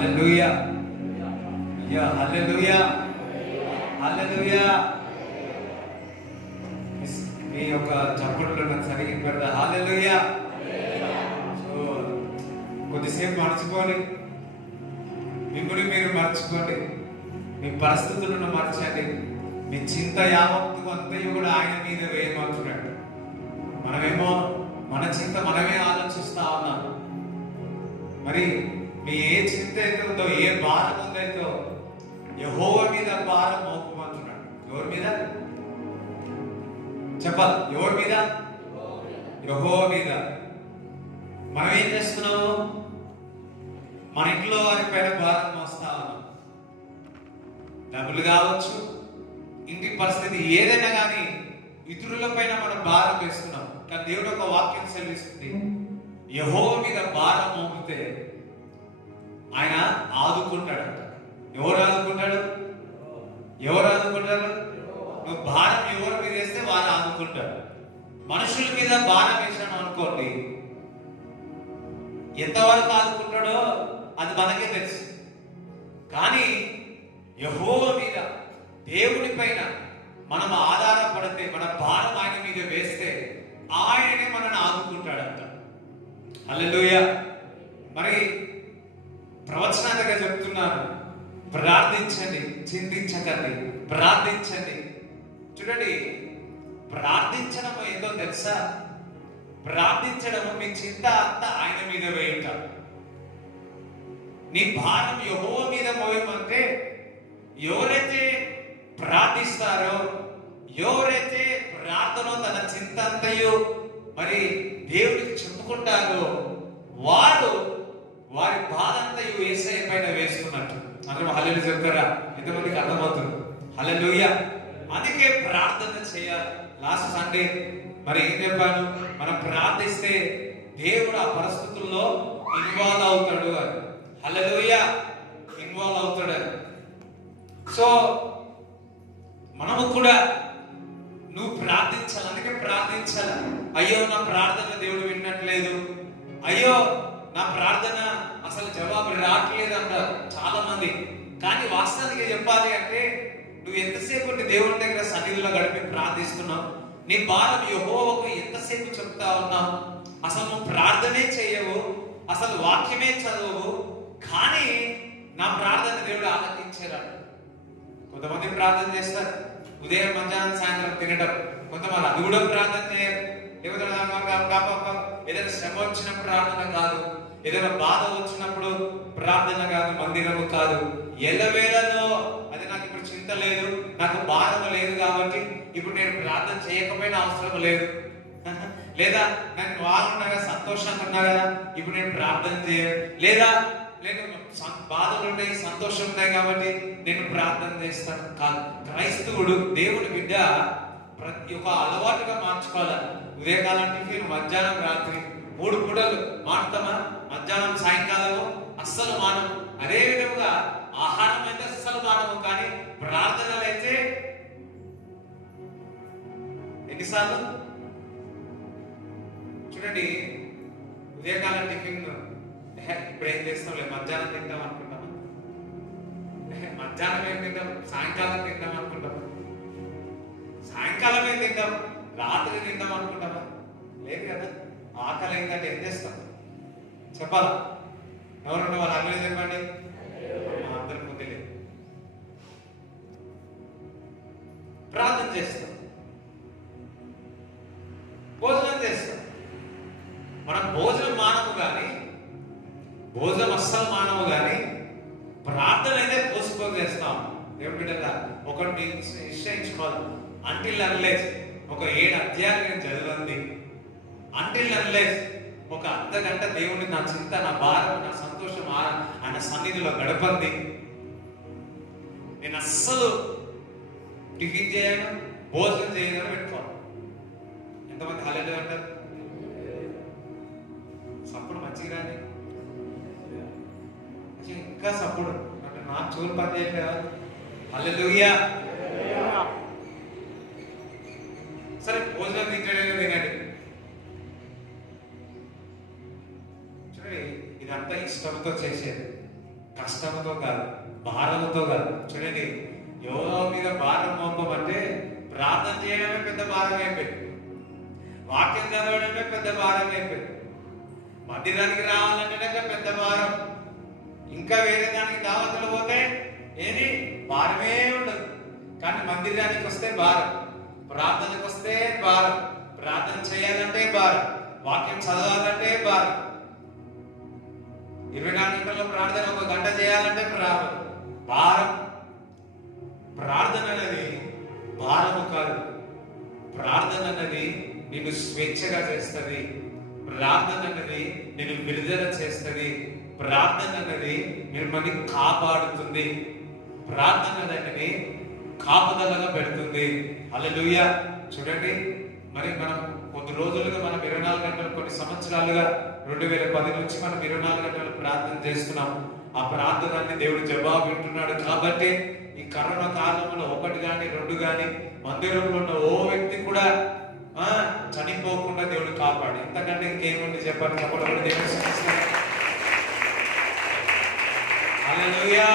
హల్లెలూయా, yeah హల్లెలూయా, హల్లెలూయా. మీ యొక్క చప్పట్లు నాకు సరిగ్గా పెడతా. హల్లెలూయా. సో కొద్దిసేపు మర్చిపోండి, మిమ్మల్ని మీరు మర్చిపోండి, మీ పరిస్థితులను మార్చండి, మీ చింత యావత్తు అంతయు కూడా ఆయన మీద వేయమంటున్నాడు. మనమేమో మన చింత మనమే ఆలోచిస్తా ఉన్నాం. మరి మీ ఏ చింత అయితే ఉందో, ఏ భారం ఉందైతే యెహోవా మీద భారం మోపమంటున్నాడు. ఎవరి మీద చెప్పాలి? ఎవరి మీద? యెహోవా మీద. మనం ఏం చేస్తున్నాము? మన ఇంట్లో వారి పైన భారం మోస్తా ఉన్నాం. డబ్బులు కావచ్చు, ఇంటి పరిస్థితి ఏదైనా కానీ ఇతరుల పైన మనం భారం వేస్తున్నాం. కానీ దేవుడు ఒక వాక్యం సెలవిస్తుంది, యెహోవా మీద భారం మోపితే ఆయన ఆదుకుంటాడు. ఎవరు ఆదుకుంటాడు? ఎవరు ఆదుకుంటారు? నువ్వు భారం ఎవరి మీద వేస్తే వారు ఆదుకుంటారు. మనుషుల మీద భారం వేసాను అనుకోండి, ఎంతవరకు ఆదుకుంటాడో అది మనకే తెలుసు. కానీ యెహోవా మీద, దేవుని పైన మనం ఆధారపడితే, మన భారం ఆయన మీద వేస్తే ఆయననే మనల్ని ఆదుకుంటాడంట. హల్లెలూయా. మరి ప్రవచనాలుగా చెప్తున్నాను, ప్రార్థించండి, చింతించకండి, ప్రార్థించండి. చూడండి, ప్రార్థించడం ఏదో తెలుసా? ప్రార్థించడం మీ చింత అంతా ఆయన మీద వేయటం. నీ భారం యెహోవా మీద మోయమంటే, ఎవరైతే ప్రార్థిస్తారో, ఎవరైతే ప్రార్థనలో తన చింత అంతయో మరి దేవుడికి చెప్పుకుంటారో, వారు వారి బాధ అంతయు యేసయ్య పైన వేస్తున్నట్టు. అందరం హల్లెలూయా చెప్తారా? ఎంతమందికి అర్థమవుతుంది? హల్లెలూయా. అందుకే ప్రార్థన చేయాలి. లాస్ట్ సండే మరి ఏం చెప్పాను? మనం ప్రార్థిస్తే దేవుడు ఆ పరిస్థితుల్లో ఇన్వాల్వ్ అవుతాడు అని. హల్లెలూయా, ఇన్వాల్వ్ అవుతాడు అని. సో మనము కూడా నువ్వు ప్రార్థించాలి. అందుకే ప్రార్థించాలి. అయ్యో నా ప్రార్థన దేవుడు విన్నట్లేదు, అయ్యో నా ప్రార్థన అసలు జవాబు రావట్లేదు అంటారు చాలా మంది. కానీ వాస్తవానికి చెప్పాలి అంటే, నువ్వు ఎంతసేపు దేవుని దగ్గర సన్నిధిలో గడిపి ప్రార్థిస్తున్నావు, నీ భారం యెహోవాకు ఎంతసేపు చెప్తా ఉన్నావు, అసలు నువ్వు ప్రార్థనే చేయవు, అసలు వాక్యమే చదవవు, కానీ నా ప్రార్థన దేవుడు ఆలకించాడు. కొంతమంది ప్రార్థన చేస్తారు ఉదయం, మధ్యాహ్నం, సాయంత్రం తినడం. కొంతమంది అది కూడా ప్రార్థన చేయరు. ఏదైనా శ్రమ వచ్చినప్పుడు ప్రార్థన కాదు, ఏదైనా బాధ వచ్చినప్పుడు ప్రార్థన కాదు, మందిరము కాదు, ఎల్లవేళలో అది నాకు ఇప్పుడు చింత లేదు, నాకు భారం లేదు కాబట్టి ఇప్పుడు నేను ప్రార్థన చేయకపోయినా అవసరం లేదు, లేదా నేను బాగున్నా సంతోషంగా ఉన్నా కదా ఇప్పుడు నేను ప్రార్థన చేయను, లేదా నేను బాధలు ఉన్నాయి, సంతోషం ఉన్నాయి కాబట్టి నేను ప్రార్థన చేస్తాను కాదు. క్రైస్తవుడు, దేవుని బిడ్డ ప్రతి ఒక్క అలవాటుగా మార్చుకోవాలి. ఉదయకాలం టిఫిన్, మధ్యాహ్నం, రాత్రి 3 పూటలు మాడతామా? మధ్యాహ్నం, సాయంకాలము అస్సలు మానము. అదే విధంగా ఆహారం అయితే అస్సలు మానము. కానీ ప్రార్థనలు అయితే ఎన్నిసార్లు? చూడండి, ఉదయకాలం టిఫిన్ ఇప్పుడు ఏం చేస్తాంలే, మధ్యాహ్నం తింటాం అనుకుంటామా? మధ్యాహ్నం ఏం తింటాం? సాయంకాలం తింటాం అనుకుంటామా? సాయంకాలం ఏం తింటాం? రాత్రి తింటాం అనుకుంటామా? లేదు కదా. ఆకలి అయిందంటే ఏం చేస్తాం? చెప్పాలా? ఎవరుంటే వాళ్ళు అన్నీ చెప్పండి. అందరికి ముందు లేదు. ప్రార్థన చేస్తాం, భోజనం చేస్తాం. మనం భోజనం మానము కానీ, భోజనం అస్సలు మానము కానీ ప్రార్థన అయితే పోసిపోయి చేస్తాం. ఏమిటంటే ఒకటి నిశ్చయించుకోవాలి. అంటిల్ అన్లెస్ ఒక 7 అధ్యాయాలు నేను చదివింది, అంటిల్ అన్లెస్ ఒక అర్ధగంట దేవుని నా చింత, నా భారం, నా సంతోషం ఆయన సన్నిధిలో గడపంది, నేను అస్సలు టిఫిన్ చేయను, భోజనం చేయను పెట్టుకోవాలి. ఎంతమంది హల్లెలూయా అంటారు? సప్పుడు మంచిగా రాని, ఇంకా సప్పుడు అంటే నాకు చూలు పని చేయట్లేదా? హల్లెలూయా. సరే, భోజనం తింటాడే తినండి. చూడండి, ఇదంతా ఇష్టంతో చేసేది. కష్టంతో కాదు, భారంతో కాదు. చూడండి, ఎవరో మీద భారం మోపమంటే ప్రార్థన చేయడమే పెద్ద భారం అయిపోయింది, వాక్యం చదవడమే పెద్ద భారం అయిపోయింది, మందిరానికి రావాలంటేనే పెద్ద భారం. ఇంకా వేరే దానికి దావతులు పోతే ఏది భారమే ఉండదు. కానీ మందిరానికి వస్తే భారం, ప్రార్థనకు వస్తే భారం, ప్రార్థన చేయాలంటే భారం, వాక్యం చదవాలంటే భారం, 24 గంటల ప్రార్థన 1 గంట చేయాలంటే భారం. ప్రార్థన అనేది భారము కాదు. ప్రార్థన అనేది నిన్ను స్వేచ్ఛగా చేస్తుంది. ప్రార్థన అనేది నిన్ను విడుదల చేస్తుంది. ప్రార్థన అనేది మిమ్మల్ని కాపాడుతుంది. ప్రార్థన అనేది కాపుదలగా పెడుతుంది. హల్లెలూయా. చూడండి, మరి మనం కొద్ది రోజులుగా మనం 24 గంటలు, కొన్ని సంవత్సరాలుగా 2010 నుంచి మనం 24 గంటలు ప్రార్థన చేస్తున్నాం. ఆ ప్రార్థనని దేవుడు జవాబు వింటున్నాడు. కాబట్టి ఈ కరోనా కాలంలో 1 గాని 2 గాని మందిరంలో ఉన్న ఓ వ్యక్తి కూడా చనిపోకుండా దేవుడు కాపాడు. ఎంతకంటే ఇంకేముంది చెప్పండి. చెప్పడం దేవుడు హల్లెలూయా,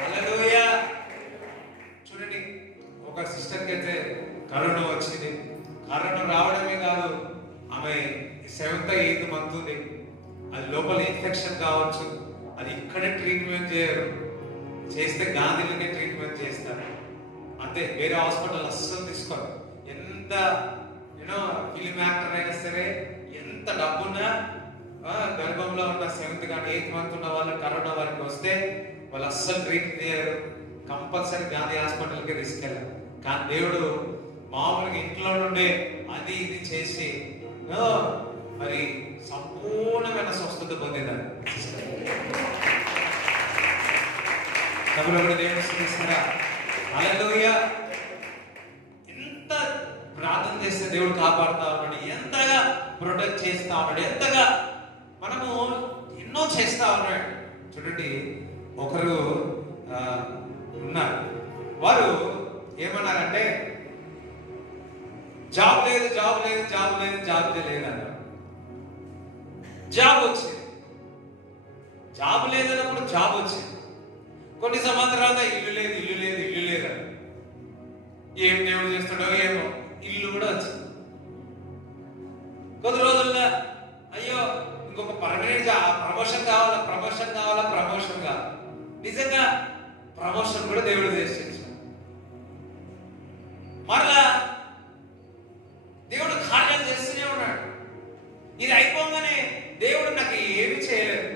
హల్లెలూయా. చూడండి, ఒక సిస్టర్కి అయితే కరోనా వచ్చింది. కరోనా రావడమే కాదు, ఆమె 7th 8th మంత్ ఉంది. అది లోపల ఇన్ఫెక్షన్ కావచ్చు, అది ఇక్కడే ట్రీట్మెంట్ చేయరు, చేస్తే గాంధీలోనే ట్రీట్మెంట్ చేస్తారు అంతే. వేరే హాస్పిటల్ అస్సలు తీసుకోరు. ఎంత ఫిలిం యాక్టర్ అయినా సరే, ఎంత డబ్బున్నా గర్భంలో ఉన్న 7th కానీ 8th మంత్ ఉన్న వాళ్ళు కరోనా వారికి వస్తే వాళ్ళు అస్సలు ట్రీట్ చేయరు, కంపల్సరీ గాంధీ హాస్పిటల్కి తీసుకెళ్ళారు. కానీ దేవుడు మామూలుగా ఇంట్లో నుండే అది ఇది చేసి మరి సంపూర్ణమైన స్వస్థత పొందినారు. దేవుడు స్తుతిస్తారా? హల్లెలూయా. ఎంత ప్రార్థన చేస్తే దేవుడు కాపాడుతా ఉన్నాడు, ఎంతగా ప్రొటెక్ట్ చేస్తా ఉన్నాడు, ఎంతగా మనము ఎన్నో చేస్తా ఉన్నాడు. చూడండి, ఒకరు ఉన్నారు, వారు ఏమన్నారంటే జాబ్ లేదు, జాబ్ లేదు, జాబ్ లేదు, జాబ్ లేదు అన్నారు. జాబ్ వచ్చింది. జాబ్ లేదన్నప్పుడు జాబ్ వచ్చింది. కొన్ని సంవత్సరాల ఇల్లు లేదు, ఇల్లు లేదు, ఇల్లు లేదు అని ఏం దేవుడు చేస్తాడో ఏమో, ఇల్లు కూడా వచ్చింది. కొద్ది రోజుల్లో అయ్యో ఇంకొక పర్మనెంట్ ప్రమోషన్ కావాలా, ప్రమోషన్ కావాలా, ప్రమోషన్ కావాలి. నిజంగా ప్రమోషన్ కూడా దేవుడు చేసి మరలా దేవుడు కార్యాలు చేస్తూనే ఉన్నాడు. ఇది అయిపోగానే దేవుడు నాకు ఏమి చేయలేదు.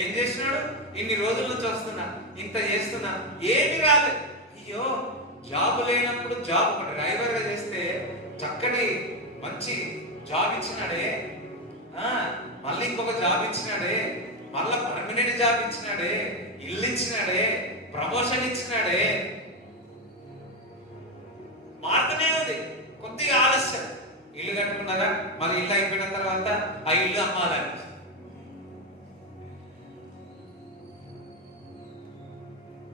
ఏం చేసినాడు? ఇన్ని రోజుల నుంచి వస్తున్నా, ఇంత చేస్తున్నా, ఏమి రాలేదు. అయ్యో, జాబ్ లేనప్పుడు జాబ్ డ్రైవర్గా చేస్తే చక్కటి మంచి జాబ్ ఇచ్చినాడే, మళ్ళీ ఇంకొక జాబ్ ఇచ్చినాడే, మళ్ళా పర్మనెంట్ జాబ్ ఇచ్చినాడే, ఇల్లు ఇచ్చినాడే, ప్రమోషన్ ఇచ్చినాడే. మార్గనే ఉంది, కొద్దిగా ఆలస్యం. ఇల్లు కట్టుకున్నారా, మరి ఇల్లు అయిపోయిన తర్వాత ఆ ఇల్లు అమ్మాలని,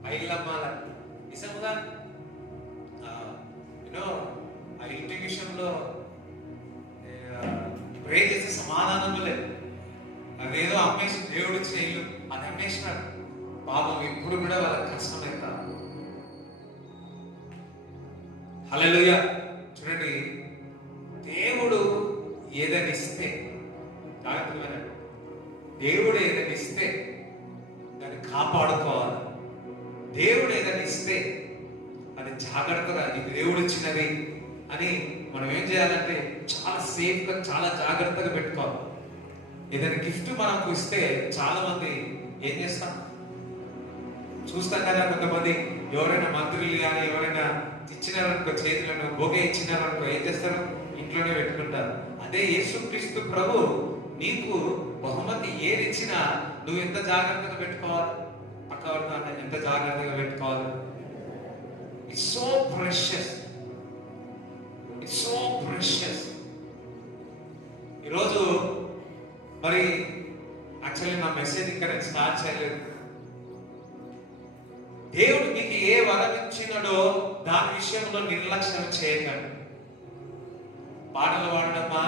ఆ ఇల్లు అమ్మాలని. నిజముగా ఆ ఇంటి విషయంలో ప్రే చేసే సమాధానం లేదు. అదేదో అమ్మేసి దేవుడు ఇచ్చిన ఇల్లు అది అమ్మేసినాడు. పాపం ఇప్పుడు కూడా వాళ్ళకి కష్టమైతా. హల్లెలూయా. చూడండి, దేవుడు ఏదైనా ఇస్తే జాగ్రత్తగా, దేవుడు ఏదైనా ఇస్తే దాన్ని కాపాడుకోవాలి. దేవుడు ఏదైనా ఇస్తే అది జాగ్రత్తగా, ఇది దేవుడు ఇచ్చినది అని మనం ఏం చేయాలంటే చాలా సేఫ్గా, చాలా జాగ్రత్తగా పెట్టుకోవాలి. ఏదైనా గిఫ్ట్ మనకు ఇస్తే చాలా మంది ఏం చేస్తాం చూస్తాం కదా. కొంతమంది ఎవరైనా మంత్రులు కానీ ఎవరైనా ఇచ్చినారనుకో, చేతులను బొగే ఇచ్చినారనుకో, ఏం చేస్తారు? ఇంట్లోనే పెట్టుకుంటారు. అదే యేసుక్రీస్తు ప్రభు నీకు బహుమతి ఏది ఇచ్చినా నువ్వు ఎంత జాగ్రత్తగా పెట్టుకోవాలి, పక్కవారితో ఎంత జాగ్రత్తగా పెట్టుకోవాలి. It's so precious, it's so precious. ఈరోజు మరి యాక్చువల్లీ నా మెసేజ్ ఇంకా నేను స్టార్ట్ చేయలేదు. దేవుడు మీకు ఏ వరం ఇచ్చినాడో దాని విషయంలో నిర్లక్ష్యం చేయకండి. పాటలు పాడడమా,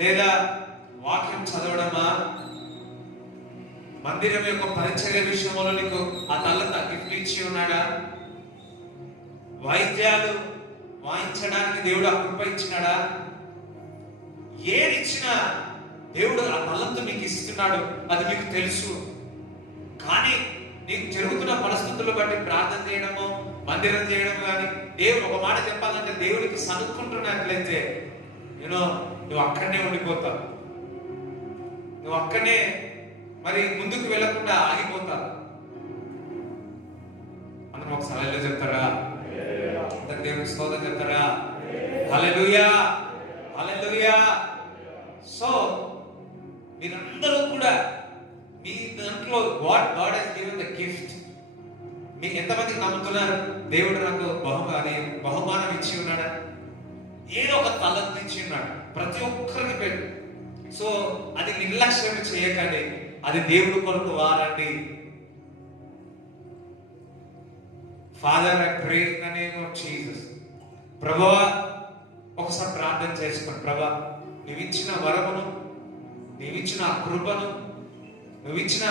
లేదా వాక్యం చదవడమా, మందిరం యొక్క పరిచర్య విషయంలో నీకు ఆ తలంత గిఫ్ట్ ఇచ్చి ఉన్నాడా? వాయిద్యాలు వాయించడానికి దేవుడు ఆ కృప ఇచ్చినాడా? ఏది ఇచ్చినా దేవుడు ఆ తలంతు మీకు ఇస్తున్నాడు, అది మీకు తెలుసు. కానీ నీకు జరుగుతున్న పరిస్థితులు బట్టి ప్రార్థన చేయడము, మందిరం చేయడం కానీ, దేవుడు ఒక మాట చెప్పాలంటే దేవుడికి సనుక్కుంటున్నట్లయితే నువ్వు అక్కడనే ఉండిపోతావు. నువ్వు అక్కడనే మరి ముందుకు వెళ్ళకుండా ఆగిపోతావు. అందరం ఒకసారి హల్లెలూయా చెప్తారా? అందరికి దేవునికి స్తోత్రం చెప్తారా? హల్లెలూయా, హల్లెలూయా. సో మీరందరూ కూడా మీ దాంట్లో God has given the gift. మీకు ఎంతమందికి నమ్ముతున్నారు దేవుడు నాకు బహుమానం ఇచ్చి ఉన్నాడా? ఏదో ఒక తలంతు ఇచ్చి ఉన్నాడు ప్రతి ఒక్కరికి పెట్టు. సో అది నిర్లక్ష్యం చేయకండి, అది దేవుడి కొరకు వారండి. Father, I pray in the name of Jesus. ప్రభువా, ఒకసారి ప్రార్థన చేసుకోండి. ప్రభా, నువ్వు ఇచ్చిన వరమును, నువ్వు ఇచ్చిన ఆ కృపను, నువ్వు ఇచ్చిన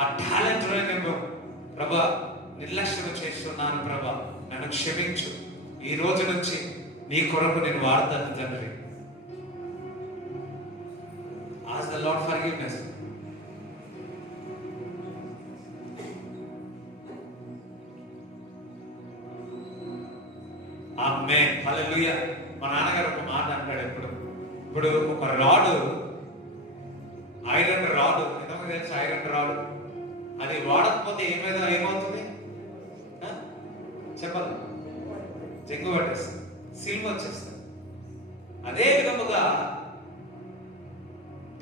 ఆ టాలెంట్ నేను ప్రభా నిర్లక్ష్యం చేస్తున్నాను. ప్రభా, నన్ను క్షమించు. ఈ రోజు నుంచి నీ కొరకు నేను వాడతాను తండ్రి. Ask the Lord forgiveness. ఆమేన్, హల్లెలూయా. మా నాన్నగారు ఒక మాట అంటాడు ఇప్పుడు ఒక రాడు, ఐరన్ రాడు, ఎందుకు తెలుసు? ఐరన్ రాడు అది వాడకపోతే ఏమవుతుంది చెప్పాలి? జంగు పట్టేస్తుంది, సిల్వ వచ్చేస్తుంది. అదే విధముగా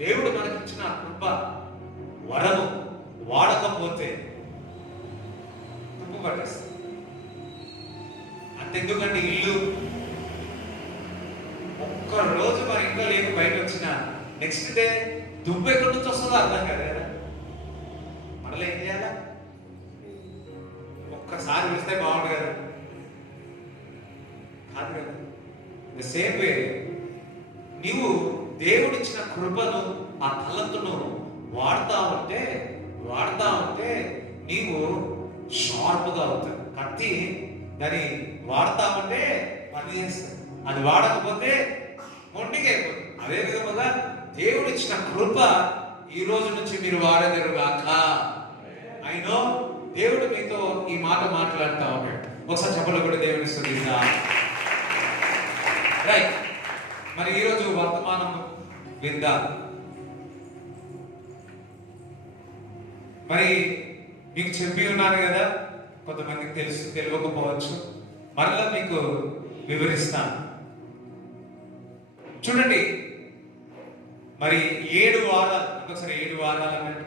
దేవుడు మనకిచ్చిన కృప వరము వాడకపోతే తుప్పు పట్టేస్తుంది. అంతెందుకంటే ఇల్లు ఒక్క రోజు మన ఇంట్లో లేక బయట వచ్చిన నెక్స్ట్ డే దుబ్బు ఎక్కడి నుంచి వస్తుందో అర్థం కదా. మనలో ఏం చేయాలా? ఒక్కసారి వెళ్తే బాగుండు కదా, కాదు కదా. ద సేమ్ వే నీవు దేవుడిచ్చిన కృపను, ఆ తలంతును వాడుతా ఉంటే నీవు షార్ప్గా అవుతావు. కత్తి దాన్ని వాడుతా ఉంటే పని చేస్తుంది, అది వాడకపోతే మొండిగా అయిపోతుంది. అదే విధముగా దేవుడిచ్చిన కృప ఈ రోజు నుంచి మీరు వాడగలుగాక. అయినో దేవుడు మీతో ఈ మాట మాట్లాడుతూ ఉన్నాడు. ఒకసారి చెప్పలు కూడా దేవుని స్తుతిద్దాం. రైట్, మరి ఈరోజు వర్తమానం విందాం. మరి మీకు చెప్పి ఉన్నాను కదా, కొంతమందికి తెలియకపోవచ్చు, మరలా మీకు వివరిస్తాను. చూడండి, మరి 7 వారాలు, ఒకసారి 7 వారాలు అన్నట్టు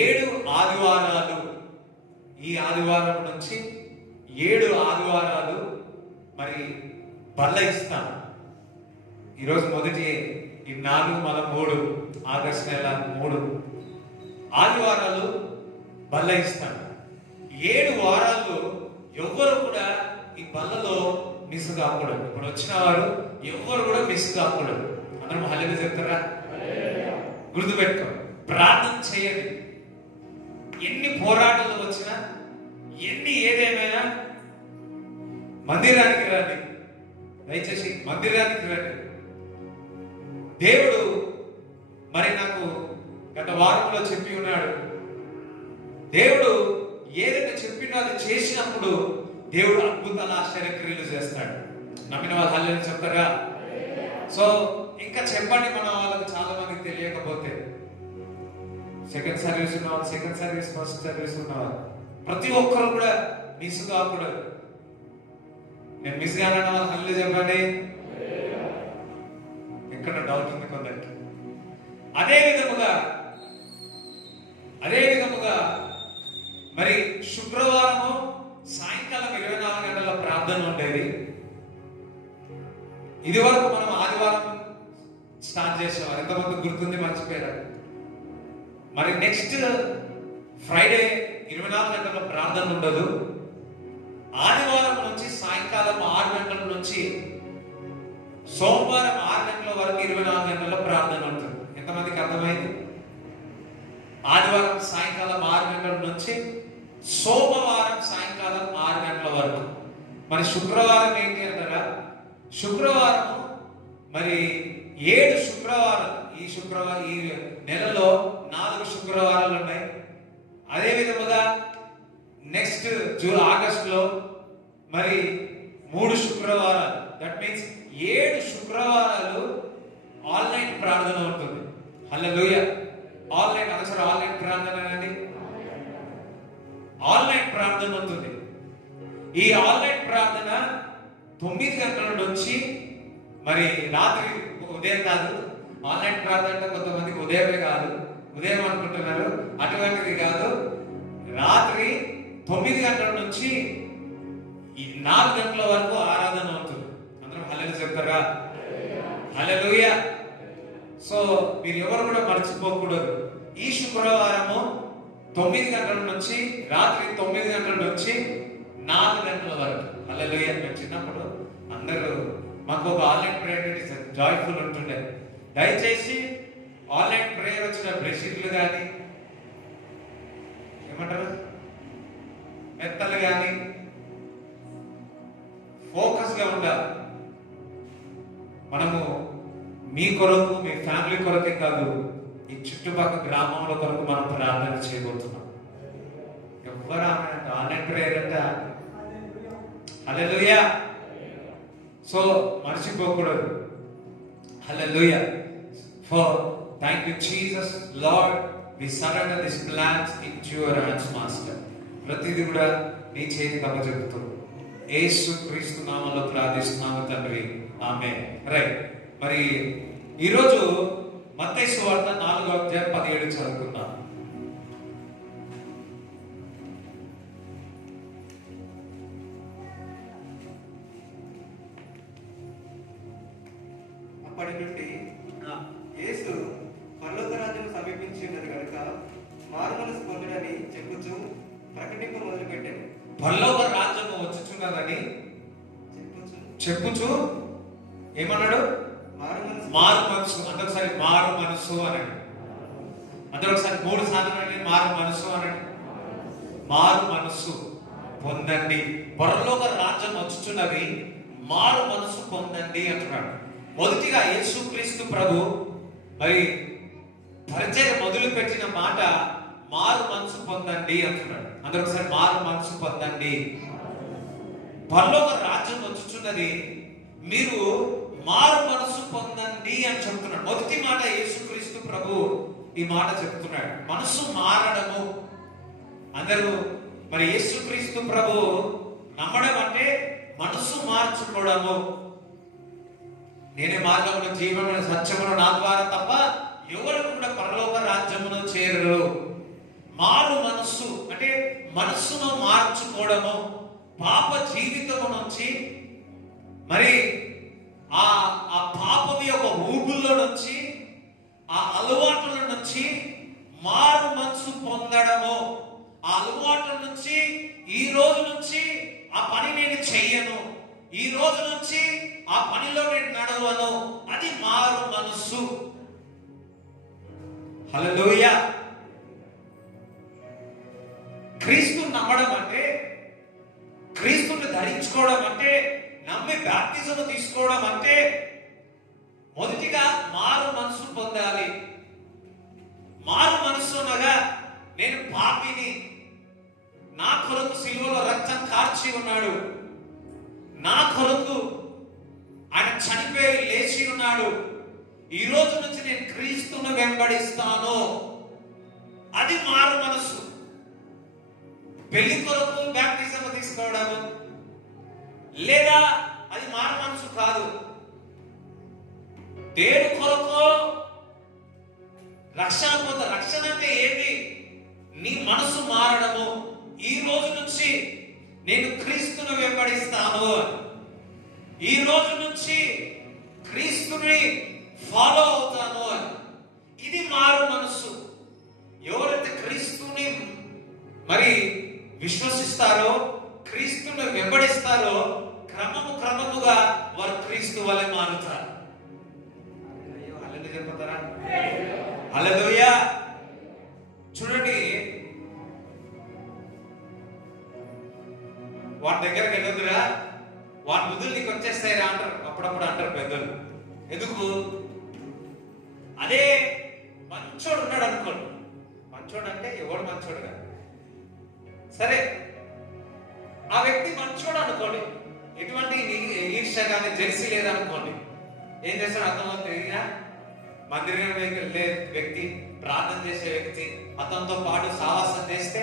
7 ఆదివారాలు. ఈ ఆదివారం నుంచి 7 ఆదివారాలు మరి బల్ల ఇస్తాను. ఈరోజు మొదటి ఈ 4 మళ్ళా 3 ఆగస్టు నెల 3 ఆదివారాలు బల్ల ఇస్తాను. 7 వారాలు ఎవ్వరు కూడా ఈ బల్లలో మిస్ కాకూడదు. ఇప్పుడు వచ్చిన వారు ఎవ్వరు కూడా మిస్ కాకూడదు. అందరం హల్లెలూయా చెప్తారా? గుర్తుపెట్టుకో, ప్రార్థన చేయండి. ఎన్ని పోరాటాలు వచ్చినా, ఏదేమైనా మందిరానికి రండి. దయచేసి మందిరానికి రండి. దేవుడు మరి నాకు గత వారంలో చెప్పి ఉన్నాడు, దేవుడు ఏదైతే చెప్పినో అది చేసినప్పుడు దేవుడు అద్భుతాలు, ఆశ్చర్యక్రియలు చేస్తాడు. నమ్మిన వాళ్ళు హల్లెలూయా చెప్తారా? సో ఇంకా చెప్పండి, మన వాళ్ళకి చాలా మందికి తెలియకపోతే, సెకండ్ సర్వీస్ ఉన్నవాళ్ళు, సెకండ్ సర్వీస్, ఫస్ట్ సర్వీస్ ఉన్నవాళ్ళు ప్రతి ఒక్కరు కూడా మిస్ కాకూడదు. నేను మిస్ కానన్న వాళ్ళు హల్లెలూయా చెప్పండి. ఎక్కడ డౌట్ ఉంది కొందరికి. అదే విధముగా మరి శుక్రవారము సాయంకాలం 24 గంటల ప్రార్థన ఉండేది. ఇది వరకు మనం ఆదివారం స్టార్ట్ చేసేవారు. ఎంతమంది గుర్తుంది? మర్చిపోయారు. మరి నెక్స్ట్ ఫ్రైడే 24 గంటల ప్రార్థన ఉండదు. ఆదివారం నుంచి సాయంకాలం 6 గంటల నుంచి సోమవారం 6 గంటల వరకు 24 గంటల ప్రార్థన ఉంటుంది. ఎంతమందికి అర్థమైంది? ఆదివారం సాయంకాలం 6 గంటల నుంచి సోమవారం సాయంకాలం 6 గంటల వరకు. మరి శుక్రవారం ఏంటి అంటారా? శుక్రవారం మరి 7 శుక్రవారం, ఈ నెలలో 4 శుక్రవారాలు ఉన్నాయి. అదే విధముగా నెక్స్ట్ ఆగస్టులో మరి 3 శుక్రవారాలు. దట్ మీన్స్ 7 శుక్రవారాలు ఆన్లైన్ ప్రార్థన ఉంటుంది. హల్లెలూయా. ఆన్లైన్ అనసరి ఆన్లైన్ ప్రార్థన అనేది ఆన్లైన్ ప్రార్థన ఉంటుంది. ఈ ఆన్లైన్ ప్రార్థన 9 గంటల నుంచి మరి రాత్రి, ఉదయం కాదు. ఆన్లైన్ ప్రార్థన అంటే కొంతమందికి ఉదయమే కాదు, ఉదయం అనుకుంటున్నారు, అటువంటిది కాదు. రాత్రి 9 గంటల నుంచి 4 గంటల వరకు ఆరాధన అవుతుంది. అందరం హల్లెలూయా చెప్తారా? హల్లెలూయా. సో మీరు ఎవరు కూడా మర్చిపోకూడదు. ఈ శుక్రవారము 9 గంటల నుంచి రాత్రి 9 గంటల నుంచి 4 గంటల వరకు. హల్లెలూయా. మేము చిన్నప్పుడు అందరూ మాకు ఒక ఆన్లైన్ ప్రేయర్ జాయ్ఫుల్ ఉంటుండే. దయచేసి ఆన్లైన్ ప్రేయర్ వచ్చిన బ్రెషీట్లు కానీ ఏమంటారు మెత్తలు కానీ ఫోకస్ గా ఉండాలి. మనము మీ కొరకు, మీ ఫ్యామిలీ కొరకే కాదు, ఈ చుట్టుపక్కల గ్రామంలో కొరకు మనం ప్రార్థన చేయబోతున్నాం. ఎవరు ఆన్లైన్ ప్రేయర్ అంట. హల్లెలూయా. సో మర్చిపోకూడదు. Hallelujah. For thank you Jesus lord, we surrender this plans into your hands master. ప్రతిదీ కూడా నీ చేతికి అప్పచెప్తూ యేసు క్రీస్తు నామములో ప్రార్థిస్తున్నాము తండ్రి, ఆమేన్. రైట్. మరి ఈరోజు మత్తయి సువార్త 4వ అధ్యాయం 17 చదువుకుందాం. అప్పటి నుండి యేసు పరలోక రాజ్యం సమీపించి ఉన్నది కనుక మారు మనసు పొందుడని చెప్పుచు ప్రకటింప మొదలుపెట్టాను. పరలోక రాజ్యము వచ్చుచున్నదని చెప్పుచు ఏమన్నాడు? మారు మనసు. అందరూ ఒకసారి మారు మనసు అనండి. అందరూ ఒకసారి 3 సార్లు అనండి, మారు మనసు అనండి. మారు మనసు పొందండి, పరలోక రాజ్యం వచ్చుచున్నది, మారు మనసు పొందండి అంటున్నాడు. మొదటిగా యేసుక్రీస్తు ప్రభు మరి పరిచయం మొదలు పెట్టిన మాట మారు మనసు పొందండి అంటున్నాడు. అందరూ ఒకసారి మారు మనసు పొందండి. పరలోక రాజ్యం వచ్చుచున్నది, మీరు మారు మనసు పొందండి అని చెప్తున్నాడు. మొదటి మాట యేసుక్రీస్తు ప్రభు ఈ మాట చెప్తున్నాడు, మనసు మారడము. అందరూ మరి యేసుక్రీస్తు ప్రభు నమ్మడం అంటే మనసు మార్చుకోవడము. నేనే మార్గమును, జీవమును, సత్యమును, నా ద్వారా తప్ప ఎవరు కూడా పరలోక రాజ్యమును చేరరు. మారు మనస్సు అంటే మనస్సును మార్చుకోవడము. పాప జీవితము నుంచి మరి ఆ పాపం యొక్క ఊబుల్లో నుంచి, ఆ అలవాట్ల నుంచి మారు మనసు పొందడము. ఆ అలవాట్ల నుంచి ఈ రోజు నుంచి ఆ పని నేను చెయ్యను, ఈ రోజు నుంచి ఆ పనిలో నేను నడవను, అది మారు మనస్సు. హల్లెలూయా. క్రీస్తుని నమ్మడం అంటే, క్రీస్తుని ధరించుకోవడం అంటే, నమ్మి బాప్తిజం తీసుకోవడం అంటే మొదటిగా మారు మనసు పొందాలి. మారు మనసు అనగా నేను పాపిని, నా కొరకు సిలువలో రక్తం కార్చి ఉన్నాడు, నా కొరకు ఆయన చనిపోయి లేచి ఉన్నాడు, ఈ రోజు నుంచి నేను క్రీస్తును వెంబడిస్తాను, అది మారు మనసు. పెళ్లి కొరకు బాప్తిజం తీసుకోవడం లేదా అది మారు మనసు కాదు. దేని కొరకు రక్షణ పొంద. రక్షణ అంటే ఏది? నీ మనసు మారడము. ఈ రోజు నుంచి నేను క్రీస్తును వెంబడిస్తాను, ఈ రోజు నుంచి క్రీస్తుని ఫాలో అవుతాను, ఇది మారు మనసు. ఎవరైతే క్రీస్తుని మరి విశ్వసిస్తారో, క్రీస్తుని వెంబడిస్తారో, క్రమముగా వారు క్రీస్తు వలె మారుతారు. హల్లెలూయా చెప్తారా? హల్లెలూయా. చూడండి, వాడి దగ్గరికి వెళ్ళొద్దురా, వాడి బుద్ధులు నీకు వచ్చేస్తాయిరా అంటారు, అప్పుడప్పుడు అంటారు పెద్దలు. ఎందుకు? అదే మంచోడు ఉన్నాడు అనుకోండి, మంచోడు అంటే ఎవడు మంచోడు కాదు, సరే ఆ వ్యక్తి మంచోడు అనుకోండి, ఎటువంటి ఈర్ష్య కానీ జెర్సీ లేదనుకోండి, ఏం చేస్తాడు అర్థమవుతుంది? మందిరం వెళ్ళే వ్యక్తి, ప్రార్థన చేసే వ్యక్తి అతనితో పాటు సావాసం చేస్తే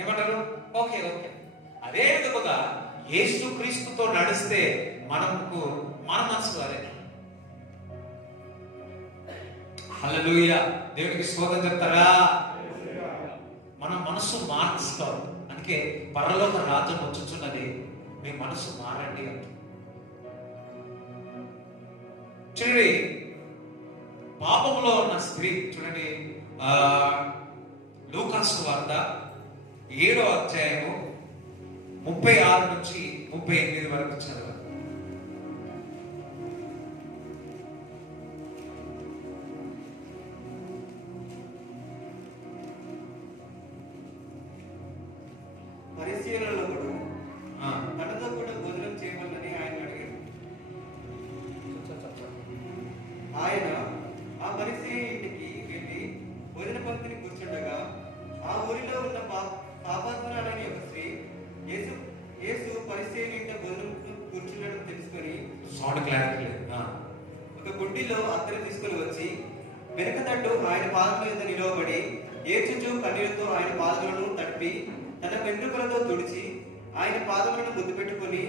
ఏమంటారు? Okay okay. అదే విధముగా యేసు క్రీస్తుతో నడిస్తే మనకు మన మనసు అదే. హల్లెలూయా, దేవునికి స్తోత్రం చెప్తారా? మన మనసు మార్చుతాం. అందుకే పరలోక రాజ్యం వచ్చుచున్నది, మీ మనసు మారండి అంట. చూడండి, పాపంలో ఉన్న స్త్రీ, చూడండి లూకాసు వార్త 7వ అధ్యాయము 36 నుంచి 38 వరకు చదవాలి. పరిశీలనలో కూడా తనతో కూడా భోజనం చేయమని ఆయన అడిగాడు. ఆయన ఆ పరిసయ్య ఇంటికి వెళ్ళి భోజన పంక్తిని కూర్చుండగా ఆ ఊరిలో ఉన్న పాపాత్మురాలని ఒక స్త్రీ యేసు పరిసయ్య ఇంట భోజనం కూర్చుండడం తెలుసుకొని ఒక గుడ్డిలో అత్తరు తీసుకుని వచ్చి వెనుక తట్టు ఆయన పాదముల మీద నిలవబడి ఏడ్చుచు కన్నీళ్లతో ఆయన పాదములను తడిపి తన వెంట్రుకలతో తుడిచి ఆయన పాదములను ముద్దు పెట్టుకుని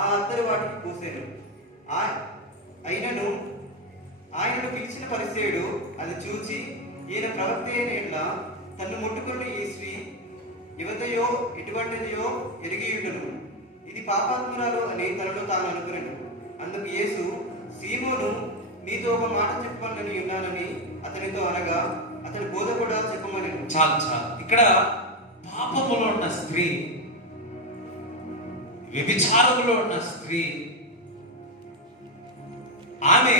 ఆ అత్తరు వాటికి పూసాను. ఆయనను పిలిచిన పరిసయ్యుడు అది చూచి, ఈయన ప్రవక్త అయిన తన్ను ముట్టుకున్న ఈ స్త్రీ యువతయో ఇటువంటిదియో ఎరిగియుండును, ఇది పాపాత్మురాలు అని తనలో తాను అనుకున్నాడు. అందుకు యేసు, సీమోను, నీతో ఒక మాట చెప్పమని ఉన్నానని అతనితో అనగా అతని బోధ కూడా చెప్పమని. చాలు చాలు. ఇక్కడ పాపములో ఉన్న స్త్రీ, వ్యభిచారములో ఉన్న స్త్రీ, ఆమె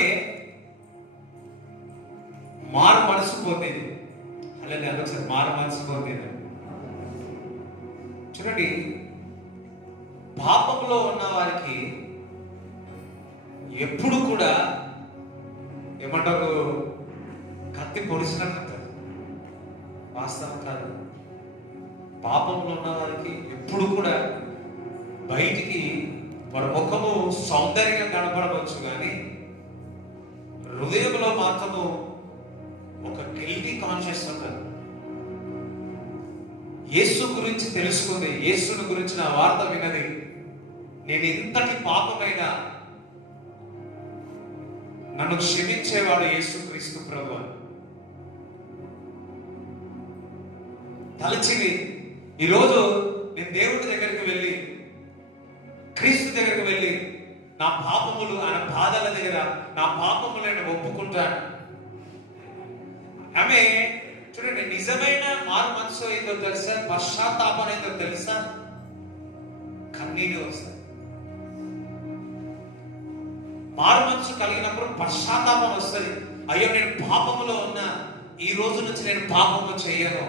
మారు మనసు పొందింది. అలాగే ఒకసారి మారు మనసు పొందింది. చూడండి, పాపంలో ఉన్న వారికి ఎప్పుడు కూడా ఏమంటారు? కత్తి పొడిచినట్టు వాస్తవం కాదు. పాపంలో ఉన్న వారికి ఎప్పుడు కూడా బయటికి వారి ముఖము సౌందర్యంగా కనపడవచ్చు, కానీ హృదయంలో మాత్రము ఒక గిల్టీ కాన్షియస్ ఉంటుంది. యేసు గురించి తెలుసుకుంది, యేసుని గురించిన వార్త విన్నది, నేను ఇంతటి పాపమైన నన్ను క్షమించేవాడు యేసు క్రీస్తు ప్రభు అని తలచింది. ఈరోజు నేను దేవుడి దగ్గరికి వెళ్ళి, క్రీస్తు దగ్గరికి వెళ్ళి, నా పాపములు ఆయన పాదాల దగ్గర నా పాపములు నేను ఒప్పుకుంటాను. ఆమె చూడండి, నిజమైన మారు మనసు ఏందో తెలుసా? పశ్చాత్తాపం ఏందో తెలుసా? కన్నీళ్ళు వస్తాయి. మారు మనసు కలిగినప్పుడు పశ్చాత్తాపం వస్తుంది. అయ్యో, నేను పాపములో ఉన్నా, ఈ రోజు నుంచి నేను పాపము చేయను.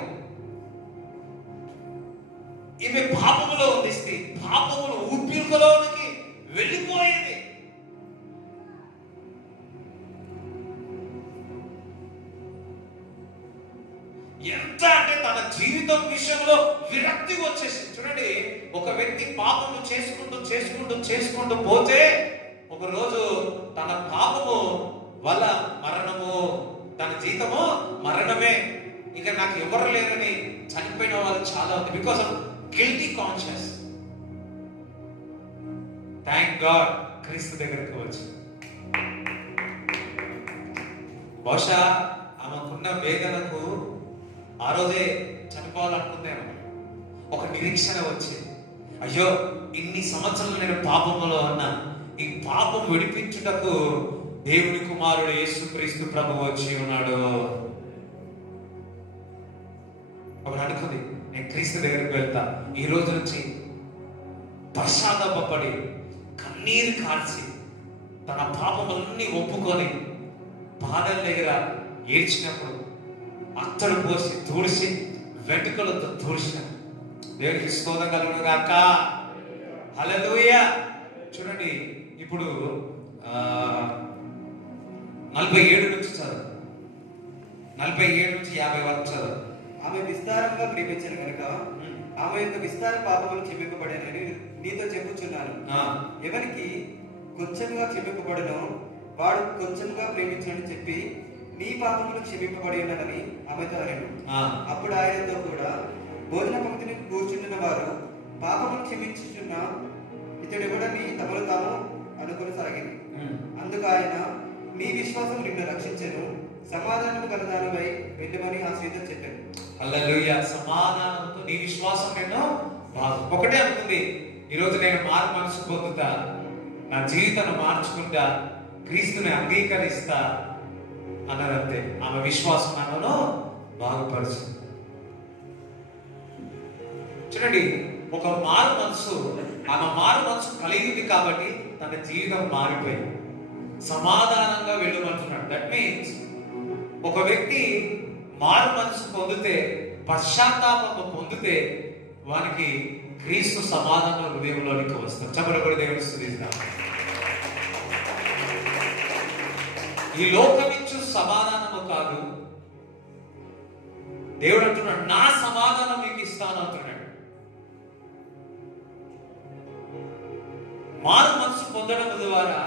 ఈమె పాపములో ఉంది స్త్రీ, పాపములు ఊపిరిలోనికి వెళ్ళిపోయింది. ఎంత అంటే తన జీవితం విషయంలో విరక్తి వచ్చేసి. చూడండి, ఒక వ్యక్తి పాపము చేసుకుంటూ చేసుకుంటూ చేసుకుంటూ పోతే ఒక రోజు తన పాపము వల్ల మరణము, తన జీవితము మరణమే, ఇక నాకు ఎవరు లేరని చనిపోయిన వాళ్ళు చాలా ఉంది. Because of guilty conscious. Thank God క్రీస్తు దగ్గరకు వచ్చి. బహుశా ఆమెకున్న వేదనకు ఆ రోజే చనిపోవాలనుకుందేమో. ఒక నిరీక్షణ వచ్చి, అయ్యో, ఇన్ని సంవత్సరాలు నేను పాపములో ఉన్నా, ఈ పాపం విడిపించుటకు దేవుని కుమారుడు యేసుక్రీస్తు ప్రభువు వచ్చి ఉన్నాడు. అప్పుడు అనుకుంది, నేను క్రీస్తు దగ్గరికి వెళ్తా, ఈ రోజు నుంచి పశ్చాత్తాపడి కన్నీరు కార్చి తన పాపములన్నీ ఒప్పుకొని పాదాల దగ్గర ఏడ్చినప్పుడు అత్తరు పోసి తుడిచి వెంట్రుకలతో తుడిచిన. దేవునికి స్తోత్రం కలుగును గాక. హల్లెలూయా. చూడండి, ఇప్పుడు 47 నుంచి చదువు, 47 నుంచి 50 వరకు చదువు. ఆమె విస్తారంగా ప్రేమించను కనుక ఆమె యొక్క విస్తార పాపములు క్షమింపబడేనని నీతో చెప్పుచున్నాను. ఎవరికి కొంచెంగా క్షమింపబడునో వాడు కొంచెంగా ప్రేమించని చెప్పి నీ పాపములు క్షమింపబడి ఉన్నదని ఆమెతో అనెను. అప్పుడు ఆయనతో కూడా భోజన పంక్తిని కూర్చుంటున్న వారు పాపములు క్షమించుచున్న ఇతడెవడని తమను తాము అనుకుని సాగింది. అందుకు ఆయన, నీ విశ్వాసం నిన్ను రక్షించెను, సమాధానము కలదానమై వెళ్ళమని ఆ స్త్రీతో చెప్పాను. హల్లెలూయా. సమాధానంతో నీ విశ్వాసం నిన్ను ఒకటే అనుకుంది, ఈరోజు నేను మారు మనసు పొందుతా, నా జీవితాన్ని మార్చుకుంటా, క్రీస్తుని అంగీకరిస్తా అన్నదంతే. ఆమె విశ్వాసం నన్ను బాగుపరుచుంది. చూడండి, ఒక మారు మనసు, ఆమె మారు మనసు కలిగింది కాబట్టి తన జీవితం మారిపోయింది. సమాధానంగా వెళ్ళమంటున్నాడు. దట్ మీన్స్ ఒక వ్యక్తి మారు మనసు పొందితే, పశ్చాత్తాపము పొందితే వానికి క్రీస్తు సమాధానం హృదయంలోనికి వస్తాడు. చెప్పబడి దేవుని స్తుతిస్తాం. ఈ లోకమిచ్చు సమాధానము కాదు, దేవుడు అంటున్నాడు, నా సమాధానం మీకు ఇస్తాను అంటున్నాడు. మారు మనసు పొందడం ద్వారా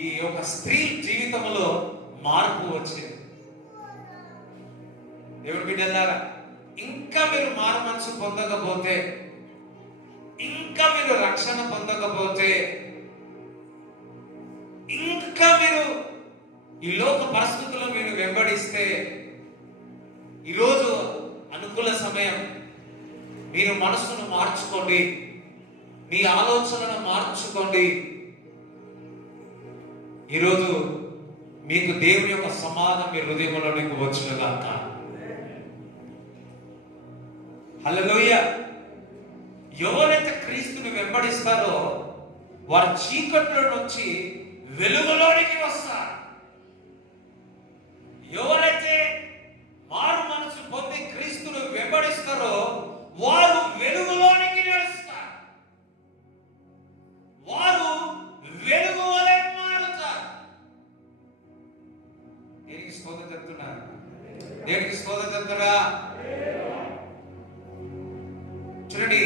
ఈ యొక్క స్త్రీ జీవితంలో మార్పు వచ్చింది. దేవుడి బిడ్డలారా, ఇంకా మీరు మారు మనసు పొందకపోతే, ఇంకా మీరు రక్షణ పొందకపోతే, ఇంకా మీరు ఈ లోక పరిస్థితుల్లో మీరు వెంబడిస్తే, ఈరోజు అనుకూల సమయం. మీరు మనసును మార్చుకోండి, మీ ఆలోచనను మార్చుకోండి. ఈరోజు మీకు దేవుని యొక్క సమాధానం మీ హృదయంలో మీకు వచ్చునుగాక. హల్లెలూయా. ఎవరైతే క్రీస్తుని వెంబడిస్తారో వారు చీకట్లో నుంచి వెలుగులోనికి వస్తారు. ఎవరైతే మారు మనసు పొంది క్రీస్తును వెంబడిస్తారో వారు వెలుగులోనికి నడుస్తారు. వారు వెలుగు వలె మారుతారు. దేనికి స్తోత్రం చెప్తున్నారు? దేనికి స్తోత్రం చెప్తారా? చూడండి,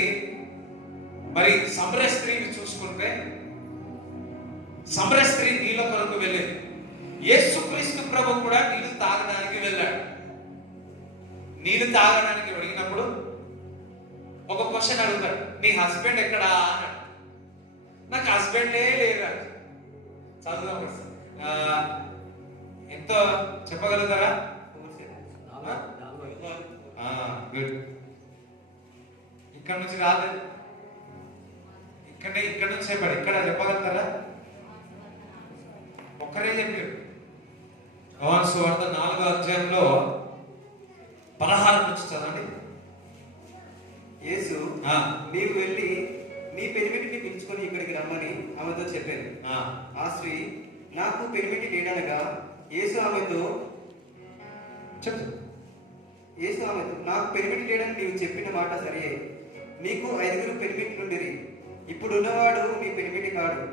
మరి సమరయ స్త్రీని చూసుకుంటే, సమరయ స్త్రీ నీళ్ళ కొరకు వెళ్ళేది. యేసుక్రీస్తు ప్రభు కూడా నీళ్లు తాగడానికి వెళ్ళాడు. నీళ్లు తాగడానికి అడిగినప్పుడు ఒక క్వశ్చన్ అడుగుతాడు, నీ హస్బెండ్ ఎక్కడా అన్నాడు. నాకు హస్బెండే లేరు. చదువుదాం. ఎంతో చెప్పగలుగుతారా? గుడ్. ఇక్కడ నుంచి రాలేదు, ఇక్కడ నుంచి చెప్పాడు. ఇక్కడ చెప్పగలుగుతారా? ఒక్కరే చెప్పాడు. యోహాను సువార్త 4వ అధ్యాయంలో 16 నుంచి చదవండి. యేసు, నీవు వెళ్ళి నీ పెనిమిటిని పిలుచుకొని ఇక్కడికి రమ్మని ఆమెతో చెప్పాను. ఆ స్త్రీ, నాకు పెనిమిటి లేడనగా యేసు ఆమెతో నాకు పెనిమిటి లేడని నీవు చెప్పిన మాట సరియే. నీకు 5 పెనిమిట్లుండిరి, ఇప్పుడు ఉన్నవాడు నీ పెనిమిటి కాడు,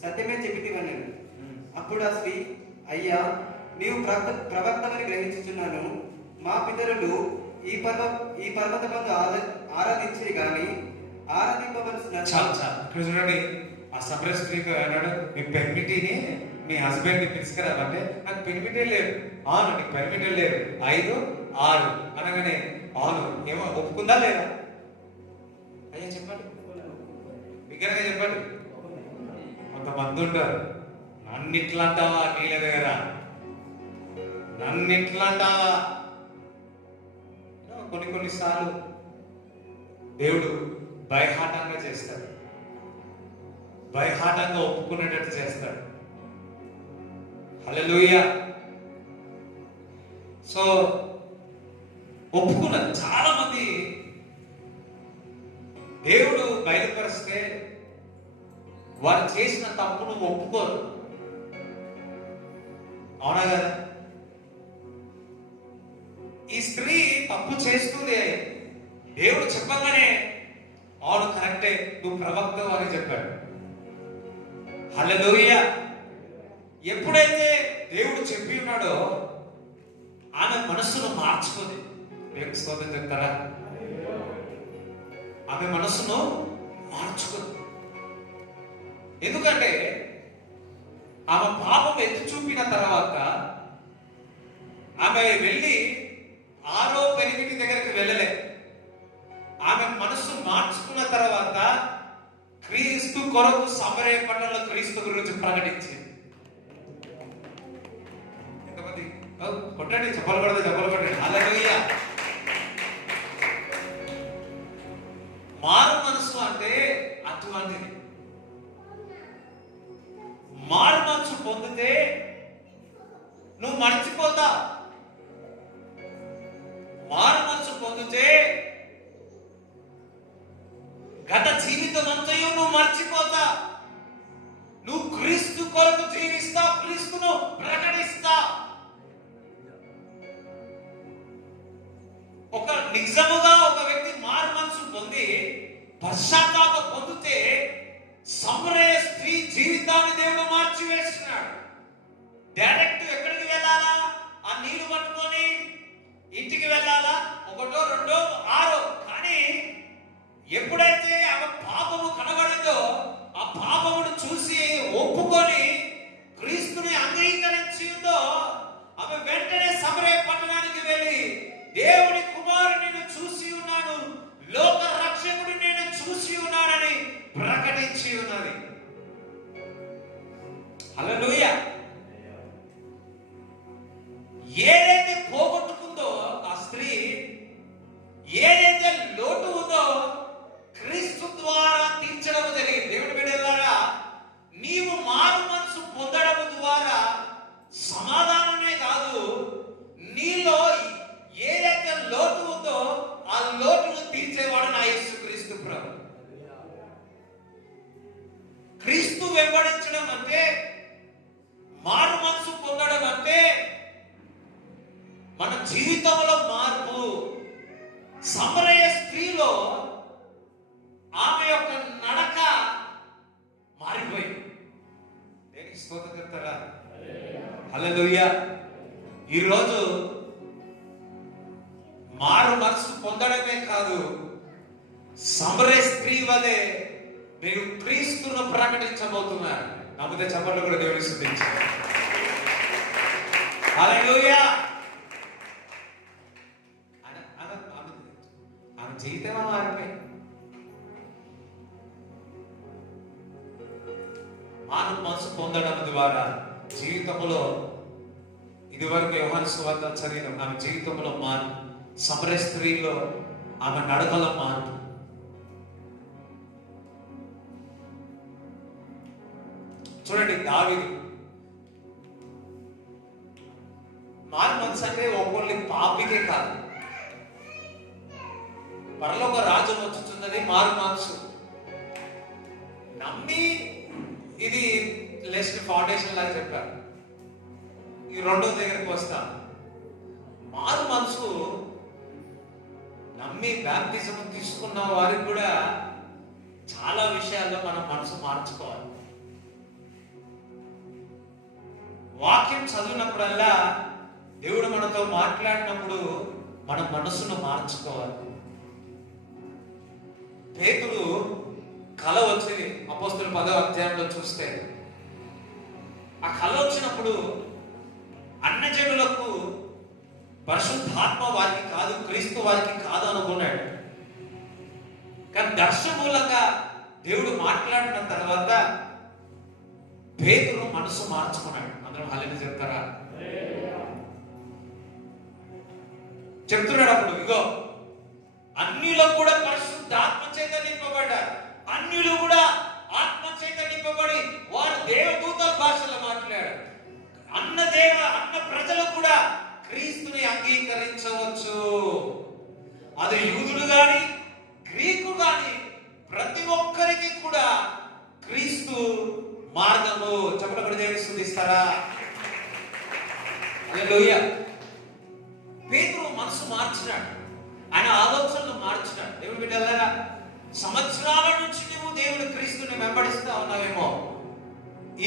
సత్యమే చెప్పితివన్నాను. అప్పుడు ఆ స్త్రీ, అయ్యా, నీవు ప్రవక్తమని గ్రహించుచున్నాను. మా పితరులు ఈ పర్వతమందు ఆరాధించిరి గాని ఆరాధింపవలసిన. ఇక్కడ చూడండి, ఆ సమరయ స్త్రీకి అన్నాడు, మీ పెనిమిటిని మీ హస్బెండ్ ని పిలుచుకురావంటే నాకు పెనిమిటే లేరు. అవును, నీకు పెనిమిటే లేరు. 5, 6 అనగానే అవును ఏమో ఒప్పుకుందా లేదా? అయ్యా చెప్పండి, బిగ్గరగా చెప్పండి. కొంతమంది ఉంటారు, నన్నిట్లా అంటావా నీళ్ళ దగ్గర, నన్నిట్లా అంటావా. కొన్నిసార్లు దేవుడు బైహాటంగా చేస్తాడు, బైహాటంగా ఒప్పుకునేటట్టు చేస్తాడు. హల్లెలూయా. సో ఒప్పుకున్నారు. చాలా మంది దేవుడు బయలుపరిస్తే వారు చేసిన తప్పును ఒప్పుకోరు. అవునా కదా? ఈ స్త్రీ తప్పు చేస్తుంది, దేవుడు చెప్పగానే అవును కరెక్టే, నువ్వు ప్రవక్తవు అని చెప్పాడు. హల్లెలూయా. ఎప్పుడైతే దేవుడు చెప్పి ఉన్నాడో ఆమె మనస్సును మార్చుకుంది. దేవునికి స్తోత్రం చెప్తారా? ఆమె మనస్సును మార్చుకుంది. ఎందుకంటే ఆమె పాపం ఎత్తి చూపిన తర్వాత ఆమె వెళ్ళి ఆరో పెనిమిటి దగ్గరికి వెళ్ళలే. ఆమె మనస్సు మార్చుకున్న తర్వాత క్రీస్తు కొరకు సమరయ పట్టణంలో క్రీస్తు గురించి ప్రకటించింది. ఎంతమంది కొట్టండి, చెప్పలు కొట్టండి. హల్లెలూయా. మారు మనసు అంటే అటువంటిది. మారు మనసు పొందితే నువ్వు మర్చిపోతా. మారు మనసు పొందితే గత జీవితం అంతయు నువ్వు మర్చిపోతా. నువ్వు క్రీస్తు కొరకు జీవిస్తా, క్రీస్తును ప్రకటిస్తా. ఒక నిజముగా ఒక వ్యక్తి మారు మనసు పొంది పశ్చాత్తాప పొందితే సమరయ స్త్రీ జీవితాన్ని దేవుడు మార్చివేస్తున్నాడు. డైరెక్ట్ ఎక్కడికి వెళ్ళాలా? ఆ నీళ్లు పట్టుకొని ఇంటికి వెళ్ళాలా? 1, 2, 6. కానీ ఎప్పుడైతే ఆమె పాపము కనబడిందో ఆ పాపమును చూసి ఒప్పుకొని క్రీస్తుని అంగీకరించిందో ఆమె వెంటనే సమరయ పట్టణానికి వెళ్ళి దేవుని కుమారుని నేను చూసి ఉన్నాను, లోక రక్షకుడిని నేను చూసి ఉన్నానని ప్రకటించి ఉన్నది. హల్లెలూయా. ఏదైతే పోగొట్టుకుందో ఆ స్త్రీ, ఏదైతే లోటు ఉందో క్రీస్తు ద్వారా తీర్చడం జరిగింది. దేవుడి బిడ్డలారా, నీవు మారు మనసు పొందడం ద్వారా సమాధానమే కాదు, నీలో ఏదైతే లోటు ఉందో ఆ లోటును తీర్చేవాడు నా యేసు క్రీస్తు ప్రభు. క్రీస్తు వెంబడించడం అంటే, మారు మనసు పొందడం అంటే మన జీవితంలో మార్పు. సమరయ స్త్రీలో ఆమె యొక్క నడక మారిపోయింది. దేనికి స్తోత్రం చెప్తారా? హల్లెలూయా. ఈరోజు మారు మనసు పొందడమే కాదు, సమరయ స్త్రీ వలె మీరు క్రీస్తును ప్రకటించబోతున్నారు. నమ్మితే చప్పట్లు కూడా దేవుని స్తుతించాలి. హల్లెలూయా. ఆమె జీవితమే మారిపోయింది. మారు మనసు పొందడం ద్వారా జీవితంలో ఇదివరకు యోహాను సువార్త చదివిన ఆమె జీవితంలో మార్పు, సమరయ స్త్రీలో ఆమె నడకలో మార్పు. చూడండి, దావీదు మారు మనసు అంటే ఒక్కొల్లి పాపికే కాదు, పరలోక రాజ్యం వచ్చుతున్నది మారు మనసు. నమ్మి ఇది లెస్ట్ ఫౌండేషన్ లాగా చెప్పారు. ఈ రెండో దగ్గరికి వస్తా. మారు మనసు నమ్మి బాప్తిజం తీసుకున్న వారికి కూడా చాలా విషయాల్లో మనం మనసు మార్చుకోవాలి. వాక్యం చదివినప్పుడల్లా దేవుడు మనతో మాట్లాడినప్పుడు మన మనసును మార్చుకోవాలి. పేతురు కల వచ్చింది అపోస్తలుల 10వ అధ్యాయంలో చూస్తే, ఆ కల వచ్చినప్పుడు అన్యజనులకు పరిశుద్ధాత్మ వారికి కాదు, క్రీస్తు వారికి కాదు అనుకున్నాడు. కానీ దర్శన మూలంగా దేవుడు మాట్లాడిన తర్వాత పేతురు మనసు మార్చుకున్నాడు. అందరం హల్లెలూయా చెప్తారా? చెప్తున్నాడు అప్పుడు, ఇగో అన్యులు కూడా పరిశుద్ధాత్మ చేత నింపబడ్డారు. అన్యులు కూడా ఆత్మ చేత నింపబడి వారు దేవదూత భాషలో మాట్లాడారు. అన్న ప్రజలు కూడా క్రీస్తుని అంగీకరించవచ్చు. అది యూదుడు గాని గ్రీకు గాని ప్రతి ఒక్కరికి కూడా క్రీస్తు మార్గము. చెప్పబడి దేవుని స్తుతిస్తారా? హల్లెలూయా. పేతురు మనసు మార్చినాడు, ఆయన ఆలోచనలు మార్చినాడు. దేవుడు బిడ్డలారా, సంవత్సరాల నుంచి నువ్వు దేవుడు క్రీస్తుని వెంబడిస్తా ఉన్నావేమో.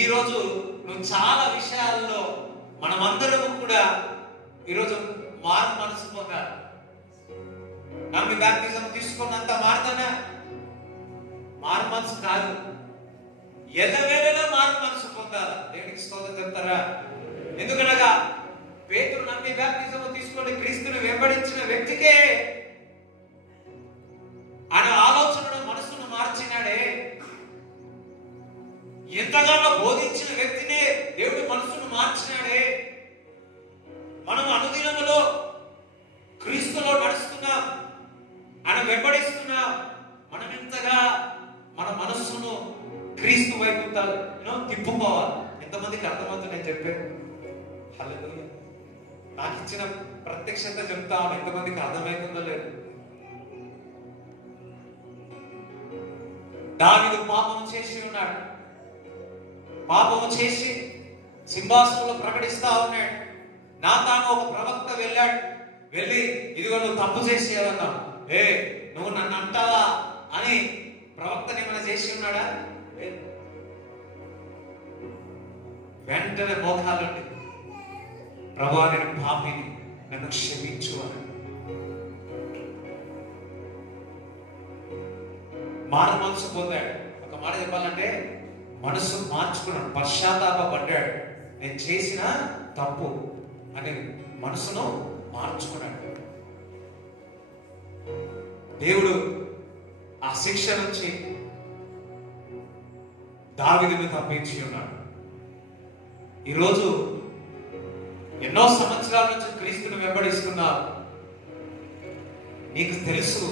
ఈరోజు నువ్వు చాలా విషయాల్లో మనమందరము కూడా ఈరోజు మారు మనసు పొందాలి. నమ్మి బాప్తిజం తీసుకున్నంత మారుతానా? మారు మనసు కాదు, ఎల్లవేళలా మారు మనసు పొందాలా. దేవునికి స్తోత్రం చెప్తారా? ఎందుకనగా పేతురు నమ్మి బాప్తిజం తీసుకొని క్రీస్తుని వెంబడించిన వ్యక్తికే ఆయన ఆలోచనను మనసును మార్చినాడే. ఎంతగానో బోధించిన వ్యక్తినే దేవుడి మనసును మార్చినాడే. మనం అనుదినములో క్రీస్తులో నడుస్తున్నాం, ఆయన వెంబడిస్తున్నాం. మనం ఎంతగా మన మనస్సును క్రీస్తు వైపు తిప్పుకోవాలి. ఎంతమందికి అర్థమవుతుంది నేను చెప్పాను? హల్లెలూయా. నాకు ఇచ్చిన ప్రత్యక్షత చెప్తా, ఎంతమందికి అర్థమవుతుందో లేదు. దావీదు పాపము చేసి ఉన్నాడు, పాపము చేసి సింహాసనంలో ప్రకటిస్తా ఉన్నాడు. నాతాను ఒక ప్రవక్త వెళ్ళాడు, వెళ్ళి ఇదిగో నువ్వు తప్పు చేసేవన్నావు, నువ్వు నన్ను అంటావా అని ప్రవక్తను ఏమైనా చేసి ఉన్నాడా? వెంటనే మోకాలుండి, ప్రభువా నేను పాపిని, నన్ను క్షమించు అని మారు మనసు పొందాడు. ఒక మాట చెప్పాలంటే మనసు మార్చుకున్నాడు, పశ్చాత్తాపడ్డాడు. నేను చేసిన తప్పు అని మనసును మార్చుకున్నాడు. దేవుడు ఆ శిక్ష నుంచి దావీదుని తప్పించి ఉన్నాడు. ఈరోజు ఎన్నో సంవత్సరాల నుంచి క్రీస్తుని వెంబడిస్తున్నావు. నీకు తెలుసు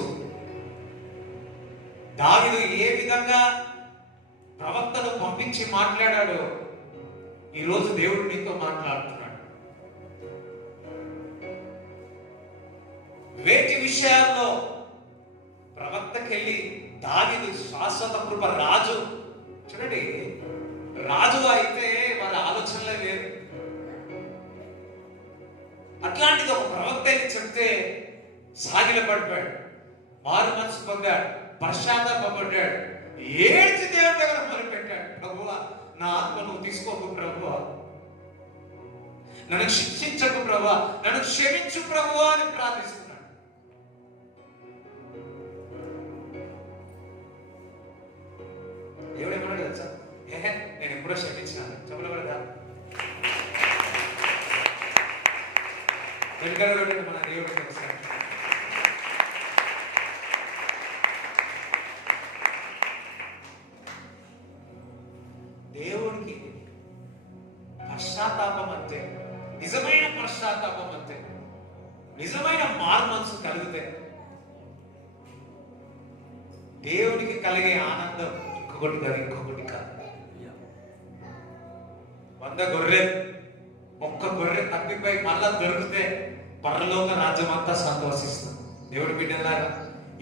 దావీదు ఏ విధంగా ప్రవక్తను పంపించి మాట్లాడాడో. ఈరోజు దేవుడు నీతో మాట్లాడుతున్నాడు. వేటి విషయాల్లో ప్రవక్తకెళ్ళి దావీదు శాశ్వత కృప రాజు. చూడండి, రాజు అయితే వాళ్ళ ఆలోచనలే వేరు. అట్లాంటిది ఒక ప్రవక్త అని చెప్తే సాగిల పడిపోయాడు, మారు మనసు పొందాడు, పశ్చాత్తాపడ్డాడు, ఏడ్చి దేవుడి దగ్గర మొదలుపెట్టాడు. ప్రభువా నా ఆత్మ నువ్వు తీసుకోకు ప్రభువా, నన్ను శిక్షించకు ప్రభువా, నన్ను క్షమించు ప్రభువా అని ప్రార్థిస్తున్నాడు. దేవుడు ఏమన్నాడు తెలుసా? నేను ఎప్పుడో క్షమించినాను. చెప్పలేదా? వెనుకలు మన దేవుడు తెలుసా? దేవుడికి పశ్చాత్తాపం అంతే, నిజమైన పశ్చాత్తాపం అంతే, నిజమైన మారు మనసు కలిగితే దేవుడికి కలిగే ఆనందం ఇంకొకటి కాదు, ఇంకొకటి కాదు. 100 గొర్రె, ఒక్క గొర్రె తప్పిపోయి మళ్ళా దొరికితే పరలోక రాజ్యం అంతా సంతోషిస్తుంది. దేవుడి బిడ్డలారా,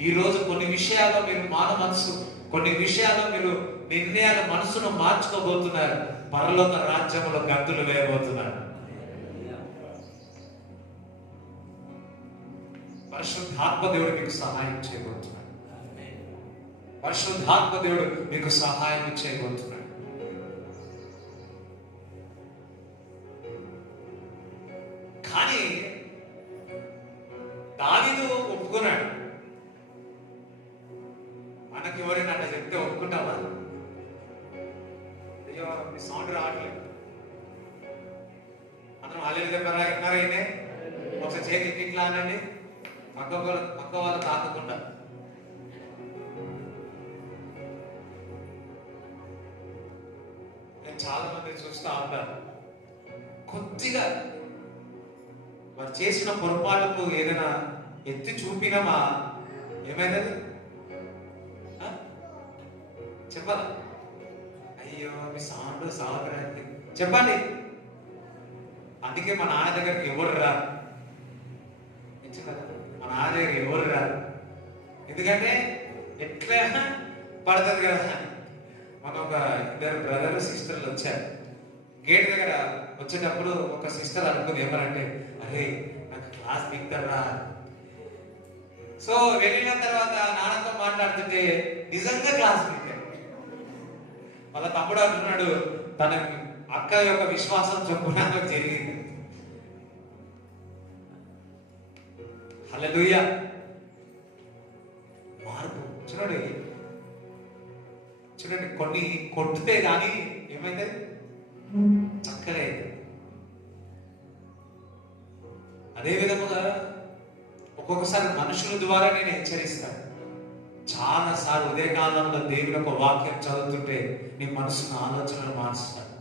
ఈ రోజు కొన్ని విషయాల్లో మీరు మానవ మనసు, కొన్ని విషయాల్లో మీరు నిర్ణయాల మనసును మార్చుకోబోతున్నారు. పరలోక రాజ్యంలో గంతులు వేయబోతున్నారు. పరిశుద్ధాత్మ దేవుడు మీకు సహాయం చేయబోతున్నాడు. పరిశుద్ధాత్మ దేవుడు మీకు సహాయం చేయబోతున్నాడు. కానీ దావీదు ఒప్పుకున్నాడు. మనకి ఎవరైనా అట్లా చెప్తే ఒప్పుకుంటావా? అయ్యో మీ సౌండ్ రావట్లేదు. అందరం అల్లెలు చెప్పారా? విన్నారా? అయినే ఒకసారి చేతి ఇట్లా అనండి, పక్క వాళ్ళు తాకకుండా. నేను చాలా మంది చూస్తూ ఉంటాను, కొద్దిగా వారు చేసిన పొరపాటుకు ఏదైనా ఎత్తి చూపినామా ఏమైనది చెప్పాలా? అయ్యో మీ సౌండ్ సాగుతుంది చెప్పండి. అందుకే మా నాన్న దగ్గరికి ఎవరు రారు. మా నాన్న దగ్గర ఎవరు రారు, ఎందుకంటే ఎట్లా పడుతుంది కదా. మన ఒక 2 బ్రదర్ సిస్టర్లు వచ్చారు. గేట్ దగ్గర వచ్చేటప్పుడు ఒక సిస్టర్ అనుకుంది ఏమనంటే, అరే నాకు క్లాస్ దిగుతారా, సో వెళ్ళిన తర్వాత నాన్నతో మాట్లాడుతుంటే నిజంగా క్లాస్ పెట్టాడు. వాళ్ళ తమ్ముడు అంటున్నాడు, తన అక్క యొక్క విశ్వాసం చొప్పున జరిగింది. హల్లెలూయా. మార్పు చూడండి, చూడండి, కొన్ని కొట్టుతే కానీ ఏమైంది, చక్కగా అయింది. అదే విధముగా ఒక్కొక్కసారి మనుషుల ద్వారా నేను హెచ్చరిస్తాను. చాలా సార్లు ఉదయకాలంలో దేవుని యొక్క వాక్యం చదువుతుంటే నీ మనసును ఆలోచనలు మార్చుతాడు.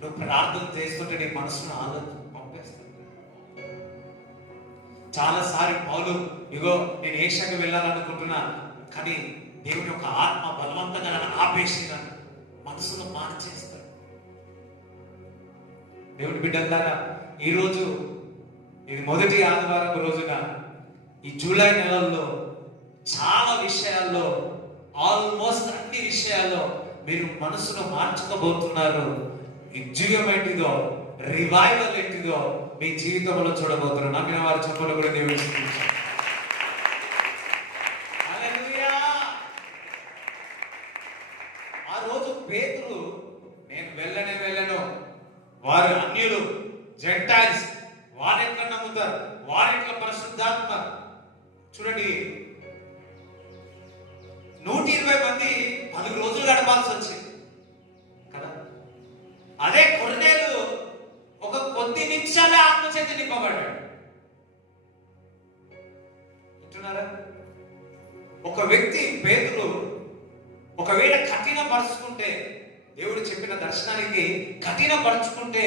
నువ్వు ప్రార్థన చేస్తుంటే నీ మనసును ఆలోచన పంపేస్తాడు. చాలా సార్లు పౌలు, ఇగో నేను ఏషియాకి వెళ్ళాలనుకుంటున్నా, కానీ దేవుని యొక్క ఆత్మ బలవంతంగా నన్ను ఆపేసి నన్ను మనసును మార్చేస్తాడు. దేవుని బిడ్డలారా, ఈరోజు ఇది మొదటి ఆదివారం రోజున ఈ జూలై నెలల్లో చాలా విషయాల్లో, ఆల్మోస్ట్ అన్ని విషయాల్లో మీరు మనసును మార్చుకోబోతున్నారు. ఉద్యోగం ఏంటిదో, రివైవల్ ఏంటిదో మీ జీవితంలో చూడబోతున్నారు. నమ్మిన వారి చెప్పలు కూడా దేవుడు. ఆ రోజు పేతురు, నేను వెళ్ళను, వారు అన్యులు, జెంటైల్స్, వారెట్లా నమ్ముతారు, వారెట్లా పరిశుద్ధాత్మ. చూడండి, 120 మంది 10 రోజులు గడపాల్సి వచ్చింది కదా. అదే కొర్నేలు ఒక కొద్ది నిమిషాలే ఆత్మచేత నింపబడ్డాడు. వింటున్నారా? ఒక వ్యక్తి పేతురు ఒకవేళ కఠినపరుచుకుంటే, దేవుడు చెప్పిన దర్శనానికి కఠినపరుచుకుంటే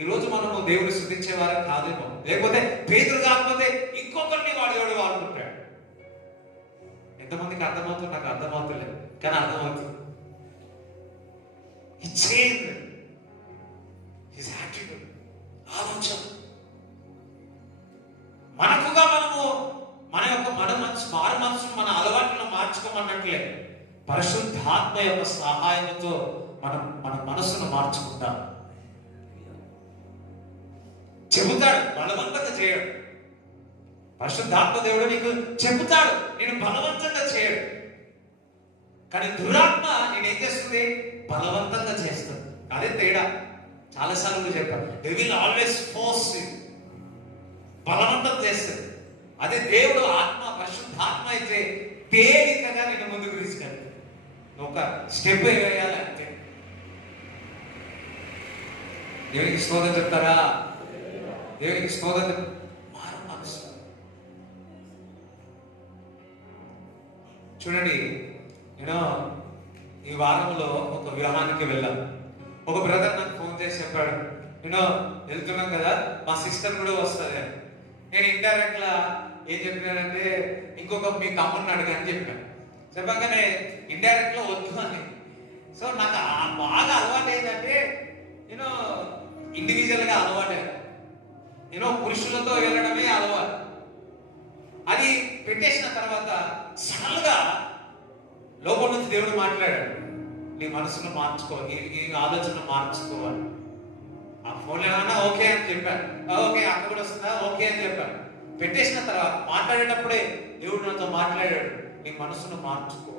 ఈరోజు మనము దేవుడు స్తుతించేవారు కాదేమో. లేకపోతే పేతురు కాకపోతే ఇంకొకరిని వాడేవాడు వాడుకుంటాడు. ఎంతమందికి అర్థమవుతుంది? నాకు అర్థమవుతలేదు, కానీ అర్థమవుతుంది. ఆలోచన మనకుగా మనము మన యొక్క మారు మనసును, మన అలవాట్లను మార్చుకోమన్నట్లే పరిశుద్ధాత్మ యొక్క సహాయంతో మనం మన మనసును మార్చుకుంటాం. చెబుతాడు, బలవంతంగా చేయడు. పరిశుద్ధాత్మ దేవుడు నీకు చెబుతాడు, నేను బలవంతంగా చేయడు. కానీ దురాత్మ నేనేం చేస్తుంది? బలవంతంగా చేస్తుంది. అదే తేడా. చాలాసార్లు చెప్పాను, they will always force you, బలవంతం చేస్తుంది. అదే దేవుడు ఆత్మ, పరిశుద్ధాత్మ అయితే తేలికగా నేను ముందుకు తీసుకెళ్తాను. ఒక స్టెప్ వేయాలి అంతే. దేవునికి స్తోత్రం చెప్తారా? దేవునికి స్తోత్రం. మారు మనసు. చూడండి, నేను ఈ వారంలో ఒక వివాహానికి వెళ్ళాను. ఒక బ్రదర్ నాకు ఫోన్ చేసి చెప్పాడు, నేను వెళ్తున్నాం కదా, మా సిస్టర్ కూడా వస్తుంది. నేను ఇండైరెక్ట్ గా ఏం చెప్పానంటే, ఇంకొక మీ తమ్ముడిని అడిగాని చెప్పాను. చెప్పగానే ఇండైరెక్ట్ గా వద్దు అని. సో నాకు బాగా అలవాటు ఏంటంటే, నేను ఇండివిజువల్ గా అలవాటే, నేను పురుషులతో వెళ్ళడమే అలవాటు. అది పెట్టేసిన తర్వాత సడన్ గా లోపల నుంచి దేవుడు మాట్లాడాడు, నీ మనసును మార్చుకో, నీ ఆలోచన మార్చుకోవాలి. ఆ ఫోన్ ఏమన్నా ఓకే అని చెప్పాను. ఓకే, అక్క కూడా వస్తుందా? ఓకే అని చెప్పాను. పెట్టేసిన తర్వాత మాట్లాడేటప్పుడే దేవుడు నాతో మాట్లాడాడు, నీ మనసును మార్చుకో.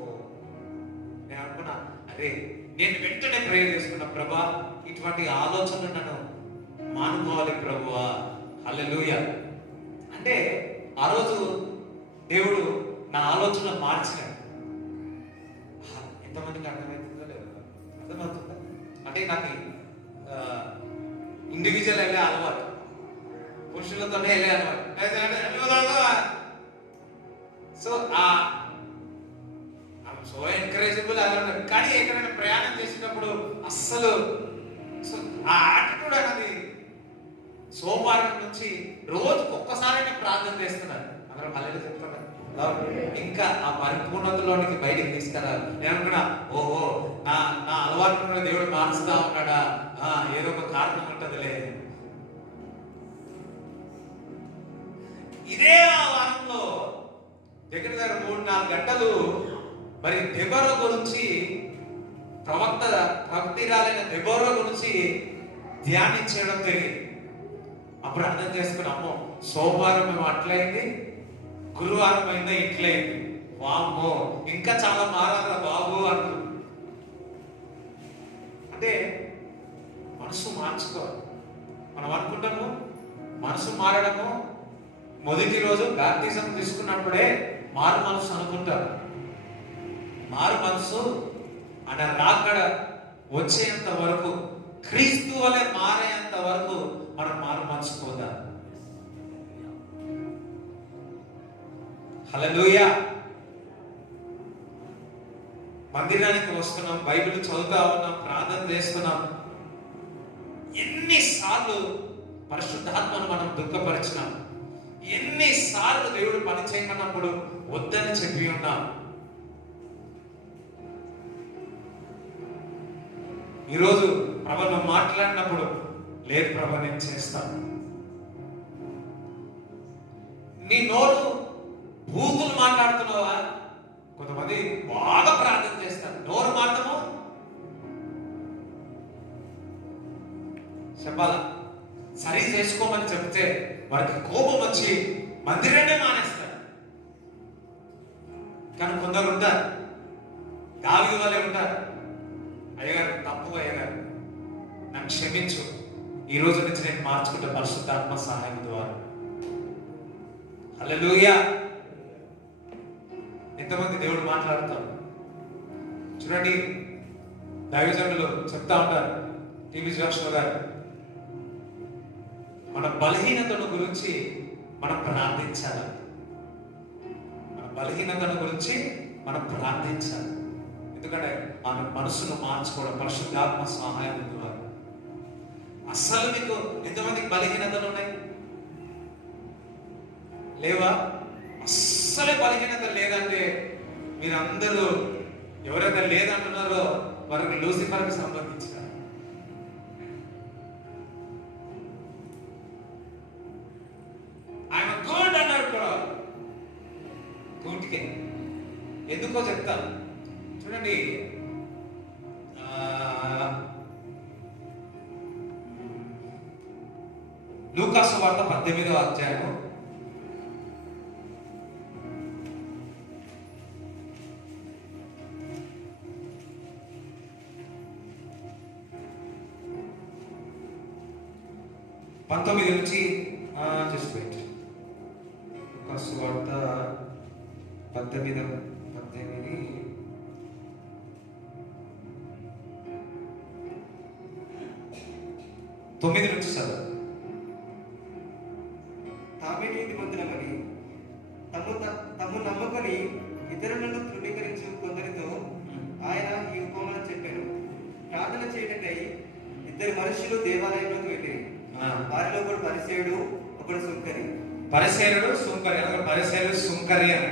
నేను అనుకున్నా, అరే నేను వెంటనే ప్రేయర్ చేసుకున్నా, ప్రభా ఇటువంటి ఆలోచనలు నన్ను మానుకోవాలి ప్రభువా. హల్లెలూయా. అంటే ఆ రోజు దేవుడు నా ఆలోచన మార్చినాడు. ఎంతమందికి అర్థమవుతుందో లేదు? అర్థమవుతుందా? అంటే నాకు ఇండివిజువల్ వెళ్ళే అలవాటు, పురుషులతోనే వెళ్ళే అలవాటు. సో సో ఎంకరేజబుల్ అలా ఉన్నారు. కానీ ఎక్కడైనా ప్రయాణం చేసేటప్పుడు అస్సలు ఆ యాటిట్యూడ్ అనేది సోమవారం నుంచి రోజుకు ఒక్కసారైనా ప్రార్థన చేస్తున్నారు. అందరం హల్లెలూయా చెప్తున్నారు. ఇంకా ఆ పరిపూర్ణతలోనికి బయటికి తీసుకురా. నేను అనుకున్నా, ఓహో నా అలవాటు దేవుడు మార్చుతా ఉన్నాడా, ఏదో ఒక కారణం ఉంటదిలే. ఇదే ఆ వారంలో దగ్గర 3-4 గంటలు మరి దెబోరా గురించి, ప్రవక్తిరాలైన దెబోరా గురించి ధ్యానించడం జరిగింది. అప్పుడు అర్థం చేసుకుని, అమ్మో సోమవారం మేము అట్లయింది, గురువారం అయినా ఇట్లయింది, వామ్మో ఇంకా చాలా మారాలా బాబు అంటారు. అంటే మనసు మార్చుకోవాలి. మనం అనుకుంటాము మనసు మారడము మొదటి రోజు బాప్టిజం తీసుకున్నప్పుడే మారు మనసు అనుకుంటారు. మారు మనసు అనే రాకడ వచ్చేంత వరకు, క్రీస్తు వలె మారేంత వరకు మనం మారు మనసు పోదాం. హల్లెలూయా. మందిరానికి వస్తున్నాం, బైబిల్ చదువుతా ఉన్నాం, ప్రార్థన చేస్తున్నాం. ఎన్నిసార్లు పరిశుద్ధాత్మను మనం దుఃఖపరిచినాం, ఎన్నిసార్లు దేవుడు పని చేయమన్నప్పుడు వద్దని చెప్పి ఉన్నాం. ఈరోజు ప్రభు నువ్వు మాట్లాడినప్పుడు లేదు ప్రభు నేను చేస్తాను. నీ నోరు బూతులు మాట్లాడుతున్నావా? కొంతమంది బాగా ప్రార్థన చేస్తారు, నోరు మాత్రము చెప్పాలా సరి చేసుకోమని చెప్తే వారికి కోపం వచ్చి మందిరాన్ని మానేస్తారు. కానీ కొందరు ఉంటారు, దావీదు వలె ఉంటారు, అయ్యగారు తప్పు, అయ్యగారు నన్ను క్షమించు, ఈ రోజు నుంచి నేను మార్చుకుంటే పరిశుద్ధాత్మ సహాయం ద్వారా. హల్లెలూయా. ఎంతమంది దేవుడు మాట్లాడతారు చూడండి. దైవజనులు చెప్తా ఉంటారు, టీవీ జోషుల గారు, మన బలహీనతను గురించి మనం ప్రార్థించాలి. మన బలహీనతను గురించి మనం ప్రార్థించాలి. ఎందుకంటే ఆమె మనసును మార్చుకోవడం పరిశుద్ధాత్మ సహాయం ద్వారా. అస్సలు మీకు ఎంతమందికి బలహీనతలు ఉన్నాయి? లేవా? అస్సలే బలహీనత లేదంటే మీరందరూ ఎవరైతే లేదంటున్నారో వారికి లూసిఫర్కి సంబంధించిన ఆయన గుడ్ అన్నాడు కూడా కూటికే. ఎందుకో చెప్తాను చూడండి. లూకాసు వార్త 18వ అధ్యాయము 19 నుంచి జస్ట్ వెయిట్. లూకాసు వార్త 18 9 నుంచి చదువు. తామే నీతిమంతులమని తమ్ము నమ్ముకొని ఇతరులను తృణీకరించు కొందరితో ఆయన ఈ ఉపమానం చెప్పారు. ప్రార్థన చేయటకై ఇద్దరు మనుషులు దేవాలయంలోకి వెళ్ళి, వారిలో ఒకడు పరిసేయుడు, ఒకడు సుంకరి. పరిసేయుడు సుంకరి అనగా పరిసేయుడు సుంకరి అని.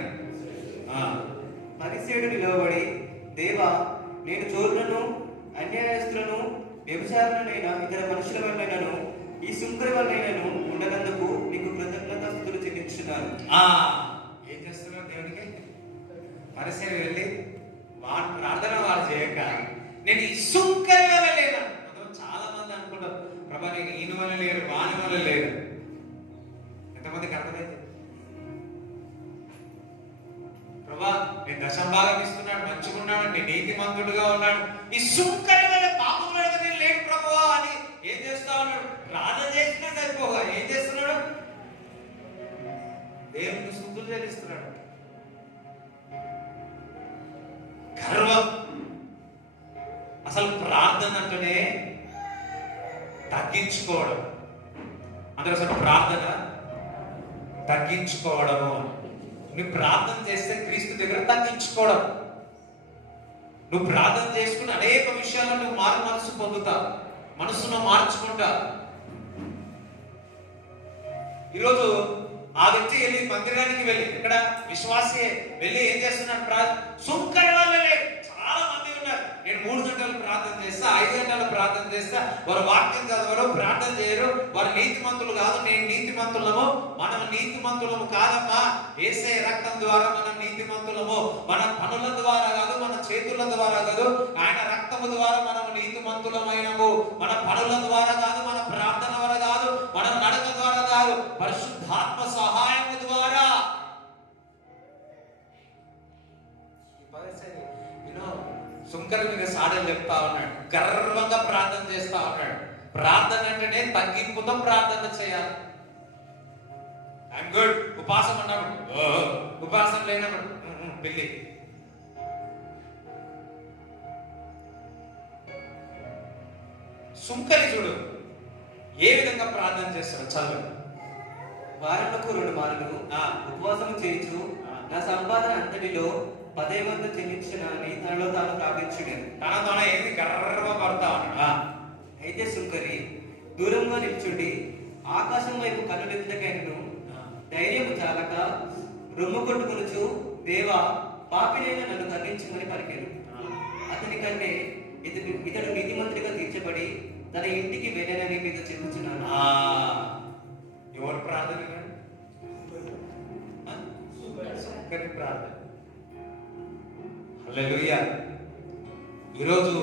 పరిసేయుడు నిలవబడి, దేవా, నేను చోరులను, అన్యాయస్తులను, వ్యభిచారులనైనా ఇతర మనుషుల వల్లైనను ఈ సుంకరి వల్లైనను ఉండనందుకు నీకు కృతజ్ఞతాస్తుతులు చెల్లించున్నాను. ఏం చేస్తున్నాడు దేవునికి? పరిసేయుడు వెళ్ళి వాడు ప్రార్థన వారు చేయక నేను ఈ సుంకరి వల్ల లేను. చాలా మంది అనుకుంటారు ప్రభా నీకు ఈయన వల్ల లేరు, వాని వల్ల లేరు. ఎంతమందికి అర్థమైంది? ప్రభా నేను దశంభాగం ఇస్తున్నాడు, మంచిగున్నాడు, నేను నీతిమంతుడుగా ఉన్నాడు, ఈ సుంకరి వల్ల పాపం నేను లేడు ప్రభువా అని ఏం చేస్తా ఉన్నాడు? ప్రార్థన చేసినా సరిపోగా ఏం చేస్తున్నాడు? దేవునికి స్తుతులు చెల్లిస్తున్నాడు. గర్వం. అసలు ప్రార్థన అంటేనే తగ్గించుకోవడం. అందరూ అసలు ప్రార్థన తగ్గించుకోవడము. నువ్వు ప్రార్థన చేస్తే క్రీస్తు దగ్గర తగ్గించుకోవడం. నువ్వు ప్రార్థన చేసుకుని అనేక విషయాల్లో నువ్వు మారు మనసు పొందుతావు, మనసును మార్చుకుంటా. ఈరోజు ఆ వ్యక్తి వెళ్ళి మందిరానికి వెళ్ళి, ఇక్కడ విశ్వాసే వెళ్ళి ఏం చేస్తున్నాడు? సుంకరి వల్లే చాలా మంది ఉన్నారు. నేను 3 గంటలు ప్రార్థన చేస్తా, 5 గంటలు ప్రార్థన చేస్తా, వారు వాక్యం చదవరు, ప్రార్థన చేయరు, వారు నీతిమంతులు కాదు, నేను నీతిమంతులము. మనం నీతిమంతులము కాదమ్మా, యేసయ్య రక్తం ద్వారా మనం నీతిమంతులము. మన పనుల ద్వారా కాదు, మన చేతుల ద్వారా కాదు, ఆయన రక్తము ద్వారా మనం నీతిమంతులమైనము. మన పనుల ద్వారా కాదు, మన ప్రార్థన ద్వారా కాదు, మన నడక ద్వారా కాదు, పరిశుద్ధాత్మ సహాయము ద్వారా సుంకరి మీద సాడలు చెప్తా ఉన్నాడు, గర్వంగా ప్రార్థన చేస్తా ఉన్నాడు. ప్రార్థన అంటేనే తగ్గింపుతో ప్రార్థన చేయాలి. ఐఎమ్ గుడ్ ఉపాసం అన్నప్పుడు ఉపాసం లేనప్పుడు పిల్లి. సుంకరి చూడు ఏ విధంగా ప్రార్థన చేస్తాడు, చదువు. వారంలో 2 మార్లు ఉపవాసం చేయించు నా సంపాదన అంతటిలో 10 వంతు చెల్లించినని తనలో తాను ప్రార్థించుడాను. తన ఏంది గర్వపడతా ఉన్నాడు. అయితే సుంకరి దూరంగా నిల్చుండి ఆకాశం వైపు కన్నులెత్తకైనను ధైర్యము చాలక రొమ్ము కొట్టుకొనుచు, దేవా పాపినైన నన్ను కరుణించమని పలికాను. అతని కంటే ఇతడు నీతిమంతుడిగా తీర్చబడి తన ఇంటికి వెళ్ళనని మీతో చెప్పుచున్నాను. ఎవరు ప్రార్థన? సుంకరి ప్రార్థన. హల్లెలూయా. ఈరోజు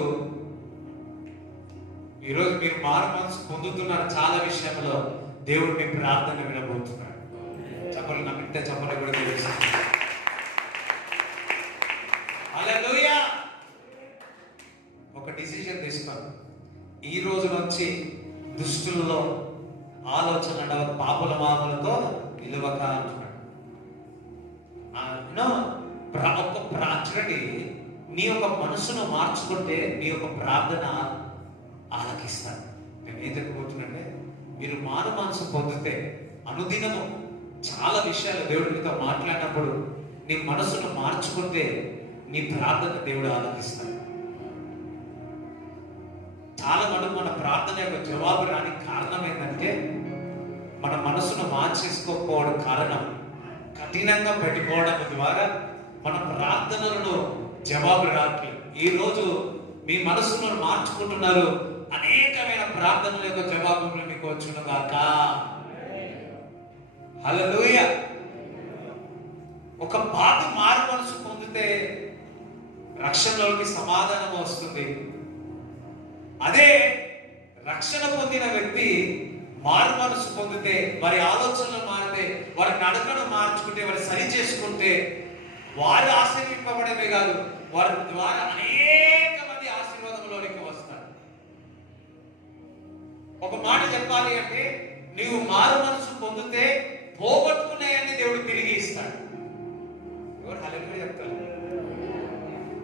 మీరు మారు మనసు పొందుతున్నారు. చాలా విషయంలో దేవుడు మీ ప్రార్థన వినబోతున్నాడు. చెప్పలు నమ్మితే చెప్పలు కూడా తెలుసు. హల్లెలూయా. ఒక డిసిజన్ తీసుకోండి. ఈ రోజు నుంచి దుష్టుల్లో ఆలోచన పాపుల మామలతో నిలవక అంటున్నాడు. చూడండి, నీ యొక్క మనసును మార్చుకుంటే నీ యొక్క ప్రార్థన ఆలకిస్తాను. నేను ఏం చెప్పబోతున్నానంటే, మీరు మారు మనసు పొందితే అనుదినము చాలా విషయాలు దేవుడి మీతో మాట్లాడినప్పుడు నీ మనసును మార్చుకుంటే నీ ప్రార్థన దేవుడు ఆలకిస్తాడు. చాలా మటుకు మన ప్రార్థన యొక్క జవాబు రాని కారణం ఏంటంటే మన మనసును మార్చేసుకోకపోవడం కారణం కఠినంగా పెట్టుకోవడం ద్వారా మన ప్రార్థనలను జవాబు రావట్లేదు. ఈ రోజు మీ మనసును మార్చుకుంటున్నారు, అనేకమైన ప్రార్థనల యొక్క జవాబులు మీకు వచ్చునుగాక. హల్లెలూయా. ఒక పాపి మారు మనసు పొందితే రక్షణలోకి సమాధానం వస్తుంది. అదే రక్షణ పొందిన వ్యక్తి మారు మనసు పొందితే, వారి ఆలోచనలు మారితే, వారి నడకను మార్చుకుంటే, వారి సరి చేసుకుంటే వారు ఆశీర్వింపబడమే కాదు, వారి ద్వారా అనేక మంది ఆశీర్వాదంలోనికి వస్తారు. ఒక మాట చెప్పాలి అంటే, నీవు మారు మనసు పొందితే పోగొట్టుకున్నాయని దేవుడు తిరిగి ఇస్తాడు. ఎవరు హల్లెలూయా చెప్తారు?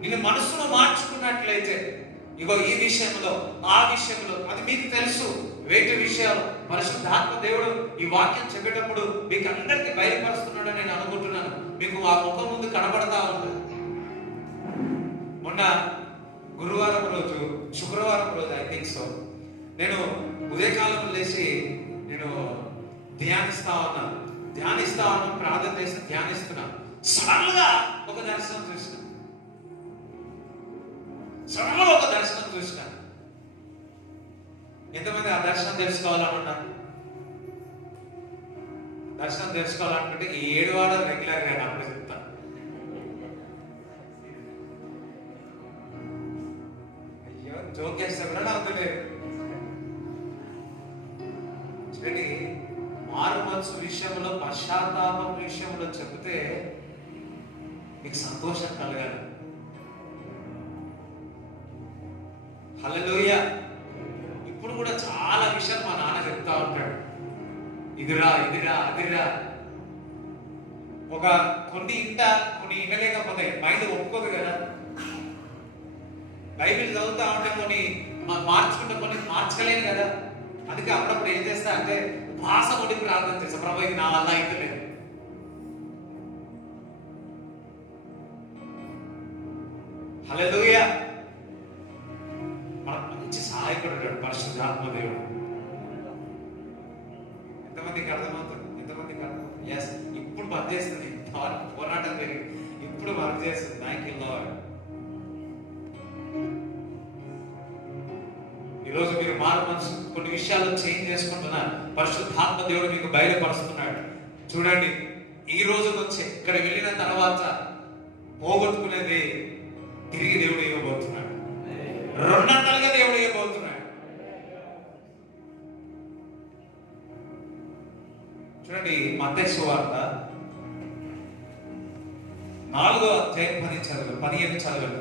నేను మనసును మార్చుకున్నట్లయితే ఇగో ఈ విషయంలో ఆ విషయంలో అది మీకు తెలుసు. వేటి విషయాలు పరిశుద్ధాత్మ దేవుడు ఈ వాక్యం చెప్పేటప్పుడు మీకు అందరికీ బయలుపరుస్తున్నాడని నేను అనుకుంటున్నాను. మీకు ఆ ముఖం ముందు కనబడతా ఉంది. మొన్న గురువారం రోజు, శుక్రవారం రోజు ఐ థింక్ సో, నేను ఉదయకాలం లేచి నేను ధ్యానిస్తా ఉన్నాను, ప్రార్థన చేసి ధ్యానిస్తున్నాను. సడన్ గా ఒక దర్శనం చూసిన. ఎంతమంది ఆ దర్శనం తెలుసుకోవాలనుకుంటారు? దర్శనం తెలుసుకోవాలనుకుంటే ఈ 7 వారాలు రెగ్యులర్ గా అప్పుడు చెప్తాను. అయ్యో జోకేస్తే కూడా నవ్వుతలేదు. చూడండి, మారు మనసు విషయంలో, పశ్చాత్తాపం విషయంలో చెబితే మీకు సంతోషం కలగాలి. హల్లెలూయా. ఇప్పుడు కూడా చాలా విషయాలు మా నాన్న చెప్తా ఉంటాడు. ఇదిరా అదిరా. కొన్ని వినలేకపోతే మైండ్ ఒప్పుకోదు కదా. బైబిల్ చదువుతా ఉంటే కొన్ని మార్చుకుంటే కొన్ని మార్చలేను కదా. అందుకే అప్పుడప్పుడు ఏం చేస్తా అంటే భాష కొట్టి ప్రార్థన చేస్తా, ప్రభు ఇది నా వల్ల అయితే లేదు. హల్లెలూయా. మనకు మంచి సహాయకుడు ఉంటాడు పరిశుద్ధాత్మ దేవుడు. ఎంతమందికి అర్థమవుతుంది? ఎస్, ఇప్పుడు వర్క్ చేస్తుంది. పోరాటం పెరిగి ఇప్పుడు వర్క్ చేస్తుంది. Thank you lord. ఈరోజు మీరు మారు మనసు కొన్ని విషయాల్లో చేంజ్ చేసుకుంటున్నారు. పరిశుద్ధాత్మ దేవుడు మీకు బయలుపరుస్తున్నాడు. చూడండి, ఈ రోజు నుంచి ఇక్కడ వెళ్ళిన తర్వాత పోగొట్టుకునేది తిరిగి దేవుడు ఇవ్వబోతున్నాడు. 200గా దేవుడు ఇవ్వబోతున్నాడు. చూడండి, మత్తయి సువార్త 4వ అధ్యాయం 15 చదవండి.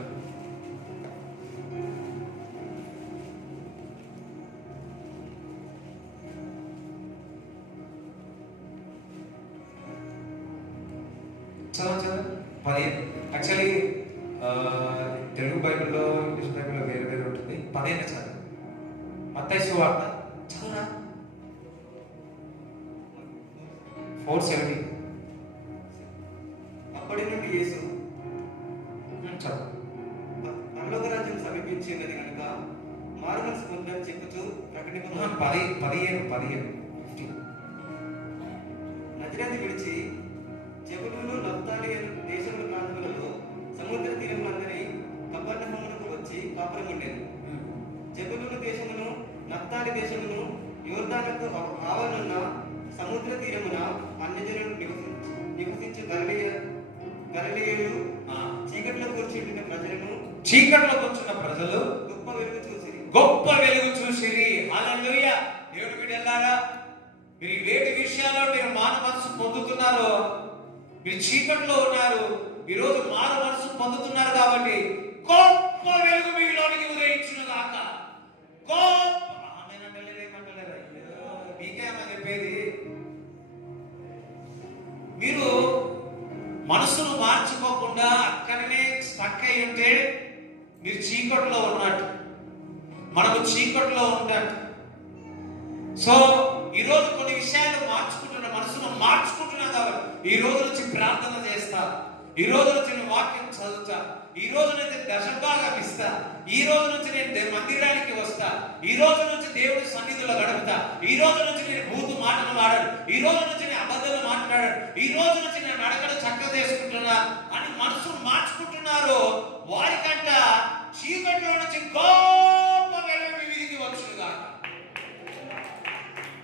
చదవండి 15. యాక్చువల్లీ తెలుగు బైబిల్లో ఇంగ్లీష్ బైబిల్లో వేరే వేరే ఉంటుంది. 15 చదువు. మత్తయి సువార్త చదువురా. 4:70. అప్పటి నుండి యేసు చదువు. పరలోక రాజ్యం సమీపించి ఉన్నది కనుక మారు మనసు పొందని చెప్పుతూ ప్రకటింప 15. నజరేతు విడిచి జెబూలూను నఫ్తాలి దేశముల ప్రాంతములలో సముద్ర తీరములందరి కపెర్నహూమునకు వచ్చి కాపురం ఉండేది. జెబూలూను దేశమును నఫ్తాలి దేశమును యోర్దానుకు ఆవనున్న సముద్ర తీరమున అన్యజనులు నివసించు గలిలయులు చీకట్లో కూర్చుంటున్న ప్రజలు గొప్ప వెలుగు చూసిరి. హల్లెలూయా. దేవుని బిడ్డలారా, మీరు వేటి విషయాల్లో మీరు మారు మనసు పొందుతున్నారో, మీరు చీకట్లో ఉన్నారు, ఈరోజు మారు మనసు పొందుతున్నారు కాబట్టి గొప్ప వెలుగు మీలోనికి ఉదయించును గాక. గొప్ప ఏమంటలేరా? మీకేమో చెప్పేది. మీరు మనసును మార్చుకోకుండా అక్కడనే స్టక్ అయి ఉంటే మీరు చీకట్లో ఉన్నట్టు, మనము చీకట్లో ఉన్నట్టు. సో ఈరోజు కొన్ని విషయాలు మనసును మార్చుకుంటున్నాం కాబట్టి ఈ రోజు నుంచి ప్రార్థన చేస్తా, ఈ రోజు నుంచి నేను వాక్యం చదువుతా, ఈ రోజు నుంచి దశభాగం ఇస్తా, ఈ రోజు నుంచి నేను మందిరానికి వస్తా, ఈ రోజు నుంచి దేవుడి సన్నిధిలో గడుపుతా, ఈ రోజు నుంచి నేను బూతు మాటలు మాడాను, ఈ రోజు నుంచి నేను అబద్ధాలు మాట్లాడాను, ఈ రోజు నుంచి నేను నడకలు చక్కగా చేసుకుంటున్నా అని మనసును మార్చుకుంటున్నారు. వారికంట చీకట్లో నుంచి గొప్ప వెలుగు మీ మీదికి వచ్చునుగా.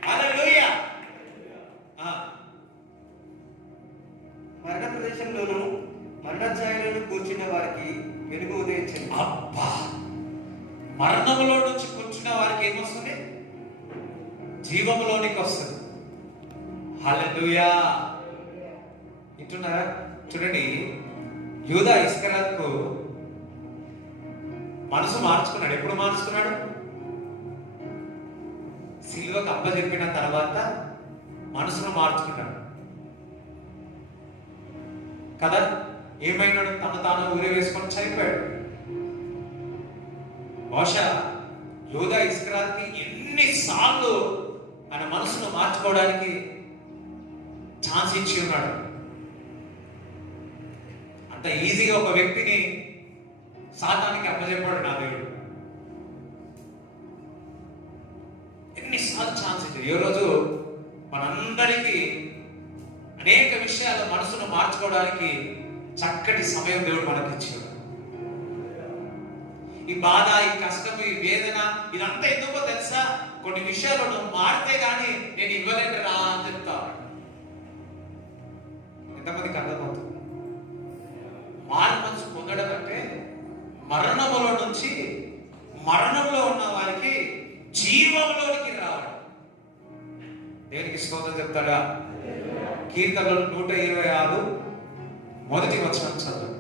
హల్లెలూయా. మరణ ప్రదేశంలోను మరణఛాయలను కూర్చున్న వారికి వెలుగు ఉదయించింది. అబ్బా, మరణంలో నుంచి కూర్చున్న వారికి ఏమొస్తుంది? జీవంలోనికి వస్తుంది. హల్లెలూయా. వింటున్నారా? చూడండి, యూదా ఇస్కరియోతుకు మనసు మార్చుకున్నాడు. ఎప్పుడు మార్చుకున్నాడు? సిలువకు అప్పచెప్పిన తర్వాత మనసును మార్చుకున్నాడు కదా. ఏమైనాడు? తను తాను ఊరి వేసుకొని చనిపోయాడు. బహుశా యూదా ఇస్కరియోతుకి ఎన్నిసార్లు ఆయన మనసును మార్చుకోవడానికి ఛాన్స్ ఇచ్చి ఉన్నాడు. అంత ఈజీగా ఒక వ్యక్తిని సాతానికి అప్పచెప్పాడు నా దేవుడు. ఎన్నిసార్లు ఛాన్స్ ఇచ్చాడు. ఈ రోజు మనందరికీ అనేక విషయాలు మనసును మార్చుకోవడానికి చక్కటి సమయం దేవుడు మనకి ఇచ్చాడు. ఈ బాధ, ఈ కష్టం, ఈ వేదన ఇదంతా ఎందుకో తెలుసా? కొన్ని విషయాలు నువ్వు మారితే గానీ నేను ఇవ్వలేను రా అని చెప్తా. ఎంతమందికి అర్థమవుతుంది? మారు మనసు పొందడం అంటే మరణములో నుంచి, మరణంలో ఉన్న వారికి జీవంలోనికి రావడం. దేనికి స్తోత్రం చెప్తాడా? కీర్తనలు 126 మొదటి వచనం చదువు.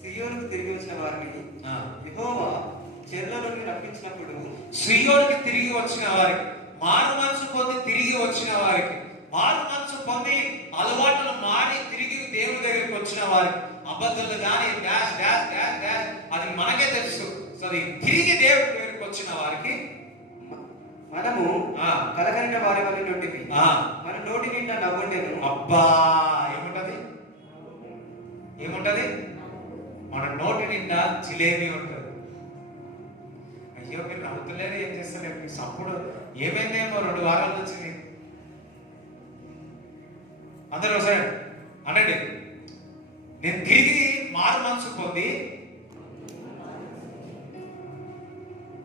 సియోనుకు తిరిగి వచ్చిన వారిని యెహోవా చెర్ల నుండి రప్పించినప్పుడు, సియోనుకి తిరిగి వచ్చిన వారికి, మారు మనసు పొంది తిరిగి వచ్చిన వారికి, మారు మనసు పొంది అలవాటును మారి తిరిగి దేవుని దగ్గరికి వచ్చిన వారికి, అబద్ధాలు కానీ డాష్ డాష్ డాష్ డాష్ అది మనకే తెలుసు. సో తిరిగి దేవుడి దగ్గరికి వచ్చిన వారికి మనము కలకలిన వారి వల్ల నుండి మన నోటి నిండా నవ్వుండేను. అబ్బా, ఏముంటది? ఏముంటది? మన నోటి నిండా జిలేబీ ఉంటుంది. అయ్యో మీరు నవ్వుతలేరు, ఏం చేస్తలేరు, మీకు సప్పుడు ఏమైందేమో 2 వారాల నుంచి. అందరూ ఒకసారి అనండి, నేను తిరిగి మారు మనసు పొంది,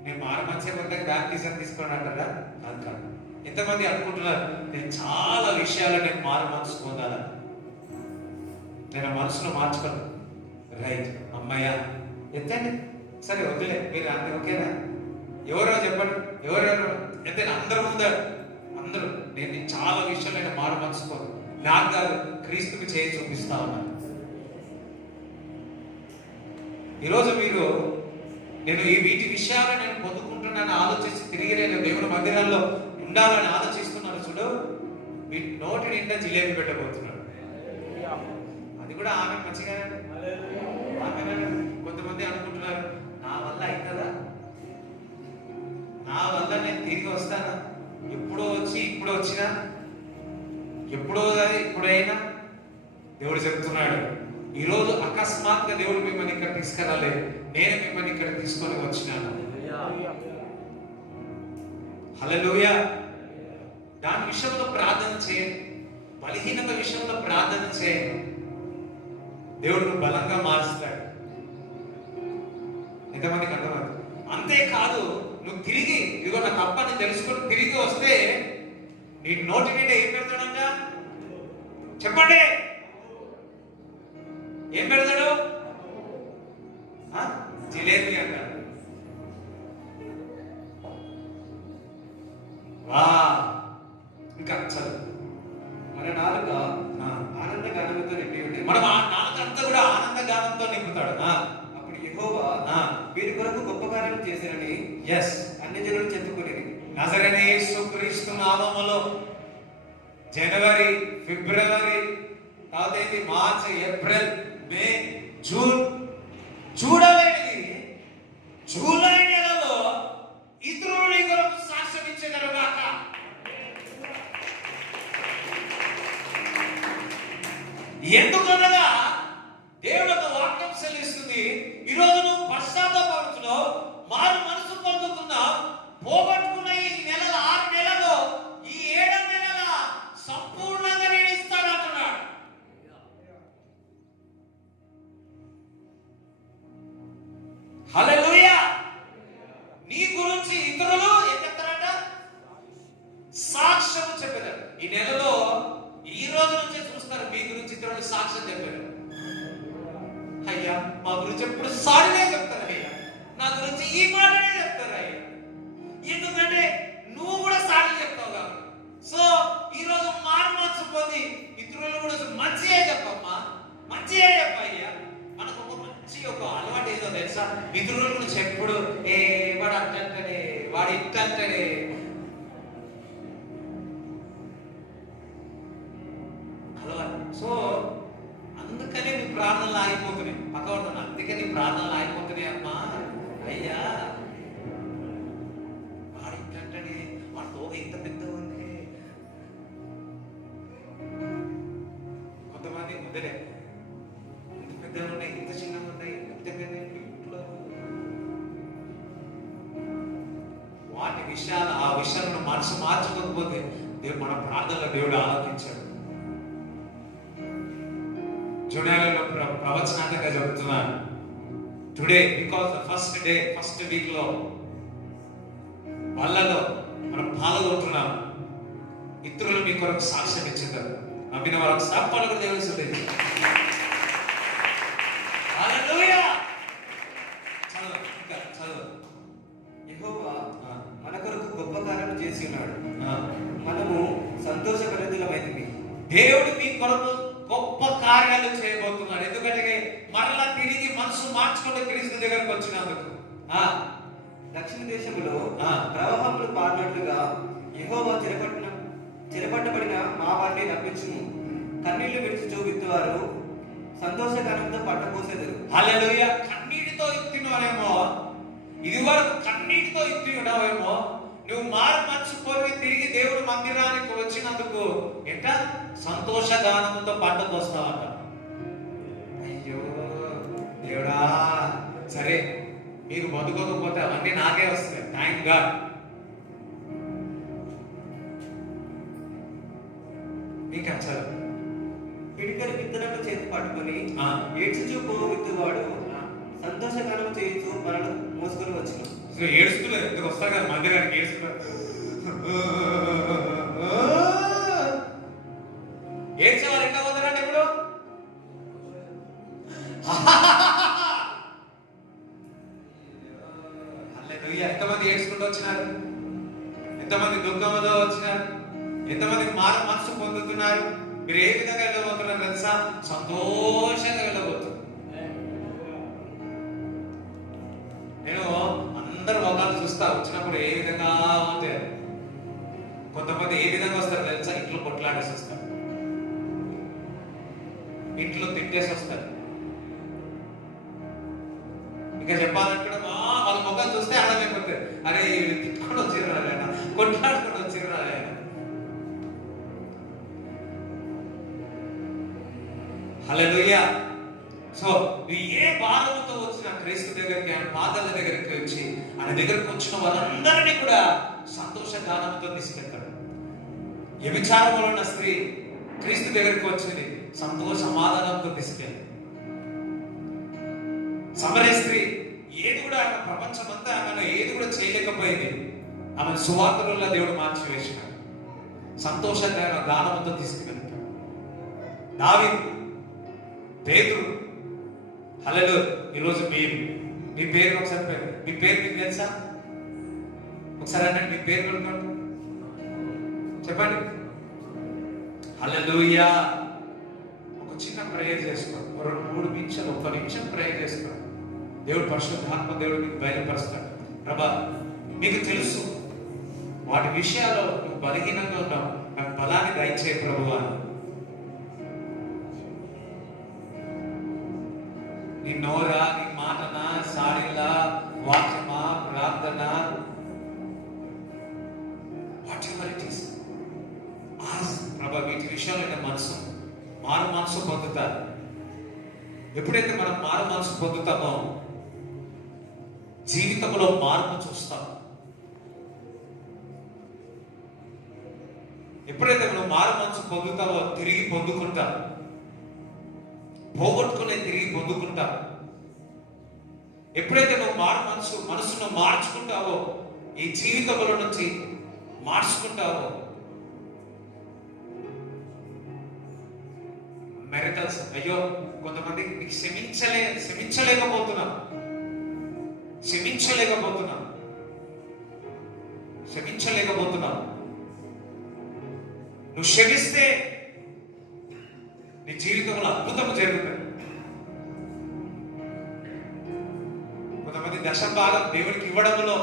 నేను మారు మనసే పొందాక బ్యాప్టిజం తీసుకోండి అంటారా? కాదు కాదు. ఎంతమంది అనుకుంటున్నారు నేను చాలా విషయాలు నేను మారు మనసు పొందాలా, నేను మనసును మార్చుకోను. రైట్, అమ్మాయ్యా ఎత్తండి. సరే వద్దులే, మీరు అందరూ ఓకేనా? ఎవరో చెప్పండి, ఎవరెవరు ఎత్తండి. అందరూ ఉందారు, అందరూ నేను చాలా విషయాలు నేను మారు మనసుకోను, నాకు కాదు క్రీస్తుకి చేయి చూపిస్తా ఉన్నాను. ఈరోజు మీరు నేను ఈ వీటి విషయాలు నేను పొందుకుంటున్నాను ఆలోచించి తిరిగి నేను దేవుని మందిరాల్లో ఉండాలని ఆలోచిస్తున్నారు చూడు, మీ నోటి నిండా జిలేబీ పెట్టబోతున్నాడు. అది కూడా ఆమె మంచిగా. కొంతమంది అనుకుంటున్నారు, నా వల్ల అవుతుందా, నా వల్ల నేను తిరిగి వస్తానా, ఎప్పుడో వచ్చి ఇప్పుడు వచ్చినా, ఎప్పుడో అది ఇప్పుడైనా. దేవుడు చెప్తున్నాడు, ఈరోజు అకస్మాత్తుగా దేవుడు మిమ్మల్ని ఇక్కడ తీసుకురాలేదు, నేను మిమ్మల్ని ఇక్కడ తీసుకొని వచ్చినాను. హల్లెలూయా. దాని విషయంలో ప్రార్థన చేయండి, బలహీనత విషయంలో ప్రార్థన చేయండి. దేవుడు బలంగా మారుస్తాడు. ఎంతమందికి అర్థమవుతుంది? అంతేకాదు, నువ్వు తిరిగి ఇదిగో నా తప్పని తెలుసుకొని తిరిగి వస్తే నీ నోటి మీద ఏం పెడతాడంట చెప్పండి? ఏం పెడతాడు? జిలేబీ అంటాడు. వా, ఇంకా చదువు. మన నాలుక ఆనంద గానముతో నిండి ఉండే, మన నాలుక అంతా కూడా ఆనంద గానంతో నింపుతాడు. అప్పుడు యెహోవా వీరి కొరకు గొప్ప కార్యం చేశారని అన్ని జనులు చెప్పుకునేది. నజరేయుడైన యేసుక్రీస్తు నామములో జనవరి, ఫిబ్రవరి, తర్వాత మార్చ్, ఏప్రిల్, మే, జూన్, చూడలేనిది జూలై నెలలో ఇతరుల కొరకు సాక్ష్యం ఇచ్చేదరుగాక. ఎందుకనగా దేవుడు ఒక వాక్యం చెల్లిస్తుంది. ఈరోజు నువ్వు పశ్చాత్తాపడుతున్నావు, మారు మనసు పొందుతున్నావు, పోగొట్టుకున్న ఈ నెలల 6 నెలలో ఈ 7 నెలల సంపూర్ణంగా నేను ఇస్తానంటున్నాడు. హల్లెలూయా. నీ గురించి ఇతరులు ఏం చెప్తారట? సాక్ష్యం చెప్పారు. ఈ నెలలో ఈ రోజు నుంచే చూస్తారు మీ గురించి ఇతరులు సాక్ష్యం చెప్పారు. అయ్యా మా గురించి ఎప్పుడు సారీనే చెప్తారు, అయ్యా నా గురించి ఈ మాటనే చెప్తారు అయ్యా. ఎందుకంటే నువ్వు కూడా సారీ చెప్తావు కాబట్టి. సో ఈ రోజు మారు మనసు పొంది ఇతరులు కూడా మంచిగా చెప్పమ్మా, మంచిగా చెప్పయ్యా. మనకు ఒక మంచి ఒక అలవాటు ఏదో తెలుసా? ఇతరుల గురించి ఎప్పుడు వాడు అంటంటే, వాడు ఇంటంటే, అలవాటు. సో అందుకనే నీ ప్రార్థనలు ఆగిపోతున్నాయి. పక్కన అందుకే నీ ప్రార్థనలు ఆగిపోతున్నాయి అమ్మా. అయ్యా వాడు ఇంటంటే, వాడు తోగ ఇంత పెద్ద ఉంది. కొంతమంది ముద్దలే ఇంత పెద్దగా ఉన్నాయి, ఇంత చిన్నగా ఉన్నాయి, ఇంత పెద్ద ఇంట్లో వాటి విషయాలు, ఆ విషయాలను మనసు మార్చుకోకపోతే దేవుడు మన ప్రార్థనలో దేవుడు ఆలోచించాడు. జూనియర్లో ప్రవచనాత్మకంగా చెబుతున్నాను. Today because the first day, first week లో వాళ్ళలో మనం పాల్గొంటున్నాం. ఇతరులు మీ కొరకు సాక్ష్యం ఇచ్చిందారు. నమ్మిన వాళ్ళకి సాపాలు కూడా దేవుడు ఇస్తుంది. హల్లెలూయా. చదువు, ఇంకా చదువు. యెహోవా మన కొరకు గొప్ప కార్యం చేసి ఉన్నాడు, మనము సంతోషభరితులమైంది. దేవుడు మీ కొరకు గొప్ప కార్యాలు చేయబోతున్నాడు. ఎందుకంటే మరలా తిరిగి మనసు మార్చుకుంటూ క్రీస్తు దగ్గరకు వచ్చినందుకు. దక్షిణ దేశంలో ప్రవాహములు పారినట్లుగా యెహోవా చెరపట్టబడిన మా వారిని రప్పించుము. కన్నీళ్లు విడిచి విత్తువారు సంతోషగానంతో పంట కోసేదరు. హల్లెలూయా. కన్నీటితో ఇత్తినవేమో, ఇది వరకు కన్నీటితో ఇత్తినవేమో, నువ్వు మారు మనసు కోరి తిరిగి దేవుడి మందిరానికి వచ్చినందుకు ఎంత సంతోషగానంతో పంట కోస్తావంట. అయ్యో దేవుడా, సరే మీరు బతుకోకపోతే అవన్నీ నాకే వస్తాయి. Thank God. ఇంకా చదువు. పిడికలు విత్తనట్లు చేతి పట్టుకొని ఏడ్చుచూ విత్తువాడు సంతోషగానం చేయించు మనను మోసుకొని వచ్చిన. ఏడుస్తున్నారు, ఎందుకు వస్తారు కదా మందిరానికి, ఏడుస్తున్నారు. ఏడ్చేవారు ఎక్కడ పోతారండి ఇప్పుడు? హల్లెలూయా. ఎంతమంది ఏడ్చుకుంటూ వచ్చినారు, ఎంతమంది దుఃఖంతో వచ్చినారు, ఎంతమందికి మారు మనసు పొందుతున్నారు. మీరు ఏ విధంగా వెళ్ళబోతున్నారు తెలుసా? సంతోషంగా వెళ్ళబోతున్నారు. నేను అందరు మొక్కలు చూస్తా వచ్చినప్పుడు ఏ విధంగా ఉంటారు. కొంతమంది ఏ విధంగా వస్తారు తెలుసా? ఇంట్లో కొట్లాడేసి వస్తారు, ఇంట్లో తిట్టేసి వస్తారు. ఇంకా చెప్పాలంటే వాళ్ళ ముఖం చూస్తే ఆడలేకపోతే, అరే తిట్టుకొని వచ్చిర్రు ఆయన, కొట్లాడుకొని వచ్చిర్రు ఆయన. హల్లెలూయా. సో ఏ భారముతో వచ్చిన క్రీస్తు దగ్గరికి, ఆయన పాదాల దగ్గరికి వచ్చి ఆయన దగ్గరికి వచ్చిన వాళ్ళందరినీ కూడా సంతోష గానంతో తీసుకెళ్తాడు. వ్యభిచారంలో ఉన్న స్త్రీ క్రీస్తు దగ్గరికి వచ్చింది, సంతోష సమాధానంతో తీసుకెళ్ళి. సమరయ స్త్రీ ఏది కూడా ఆమె ప్రపంచం అంతా ఆమెను ఏది కూడా చేయలేకపోయింది, ఆమె సువార్తలలో దేవుడు మార్చివేసినాడు, సంతోషంగా గానంతో తీసుకువెళ్తాడు. దావీదు, పేతురు, హల్లెలూయా. ఈరోజు మీ పేరు ఒకసారి మీ పేరు మీకు తెలుసా? ఒకసారి అనండి, మీ పేరు కొనుక్కోండి, చెప్పండి. హల్లెలూయా. ఒక చిన్న ప్రేయర్ చేసుకో, 2-3 నిమిషాలు, 1 నిమిషం ప్రేయర్ చేసుకో. దేవుడు పరిశుద్ధాత్మ దేవుడు మీకు బయలుపరుస్తాడు. ప్రభా, మీకు తెలుసు వాటి విషయాల్లో నువ్వు బలహీనంగా ఉన్నావు, నాకు బలాన్ని దయచేయ ప్రభువా. నీ నోరా, నీ మాటనా, సాడిలా, వాక్యమా, ప్రార్థన, వాట్ ఎవర్ ఇట్ ఈస్, ప్రభా వీటి విషయాలు మారు మనసు పొందుతారు. ఎప్పుడైతే మనం మారు మనసు పొందుతామో జీవితంలో మార్పు చూస్తాం. ఎప్పుడైతే మనం మారు మనసు పొందుతామో తిరిగి పొందుకుంటాం, పోగొట్టుకునే తిరిగి పొందుకుంటాం. ఎప్పుడైతే నువ్వు మనసును మార్చుకుంటావో, ఈ జీవితంలో నుంచి మార్చుకుంటావో, మెరకల్స్. అయ్యో కొంతమంది క్షమించలేకపోతున్నాం. నువ్వు క్షమిస్తే నీ జీవితంలో అద్భుతం జరుగుతుంది. కొంతమంది దశభాగం దేవుడికి ఇవ్వడంలో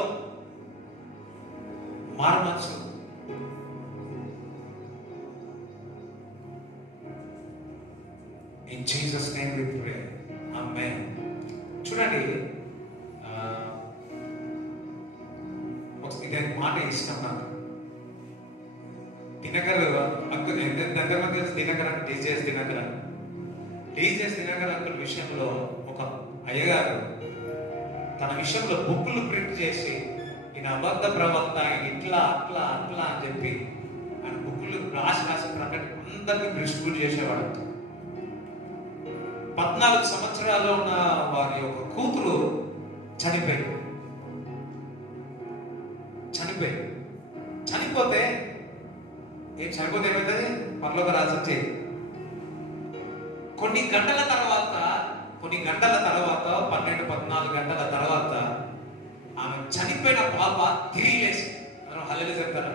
మారు మనసు. ఇన్ జీసస్ నేమ్ వి ప్రే, ఆమేన్. చూడండి, ఇదే మాట ఇష్టం నాకు. దినకర్ అంకుల్ దగ్గర దినకర్ అంటే డీజేఎస్ దినకర్ అంకుల్ విషయంలో ఒక అయ్యగారు తన విషయంలో బుక్లు ప్రింట్ చేసి, ఈయన అబద్ధ ప్రవక్త, ఇట్లా అట్లా అట్లా అని చెప్పి ఆయన బుక్లు రాసి అందరికీ ప్రిస్క్రైబ్ చేసేవాడు. 14 సంవత్సరాలు ఉన్న వారి యొక్క కూతురు చనిపోతే ఏమవుతుంది? పరలోక రాజ్యం చేయి. కొన్ని గంటల తర్వాత 12-14 గంటల తర్వాత ఆమె చనిపోయిన పాప తిరిగి లేచి, హల్లెలూయా చెప్తారా?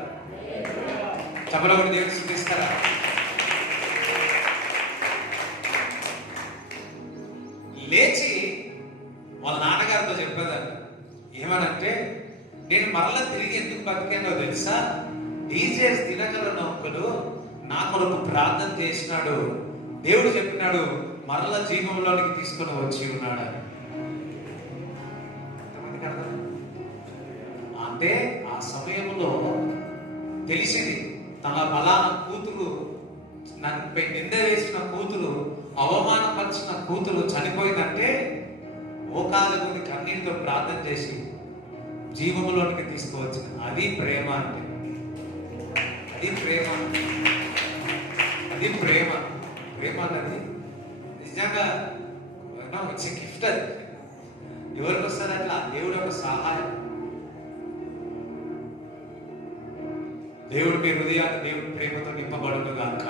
చపలబడి దేవుని స్తుతిస్తారా? లేచి వాళ్ళ నాన్నగారితో చెప్పేదాన్ని, ఏమనంటే, నేను మరలా తిరిగి ఎందుకు బతికానో తెలుసా? డీజేఎస్ దినకర్ నౌకలు నా కొరకు ప్రార్థన చేసినాడు, దేవుడు చెప్పినాడు మరలా జీవంలోనికి తీసుకొని వచ్చి ఉన్నాడు. అంటే ఆ సమయంలో తెలిసింది, తన బలాన కూతురు, నన్ను నింద వేసిన కూతురు, అవమానపరిచిన కూతురు చనిపోయిందంటే ఓకాలగుని కన్నీటితో ప్రార్థన చేసి జీవంలోనికి తీసుకువచ్చిన అది ప్రేమ. అంటే అది ప్రేమ అన్నది నిజంగా ఇట్స్ గిఫ్ట్. అది ఎవరికి వస్తుంది అట్లా? దేవుడు యొక్క సహాయం. దేవుడు మీ హృదయాన్ని దేవుడి ప్రేమతో నింపబడును గాక.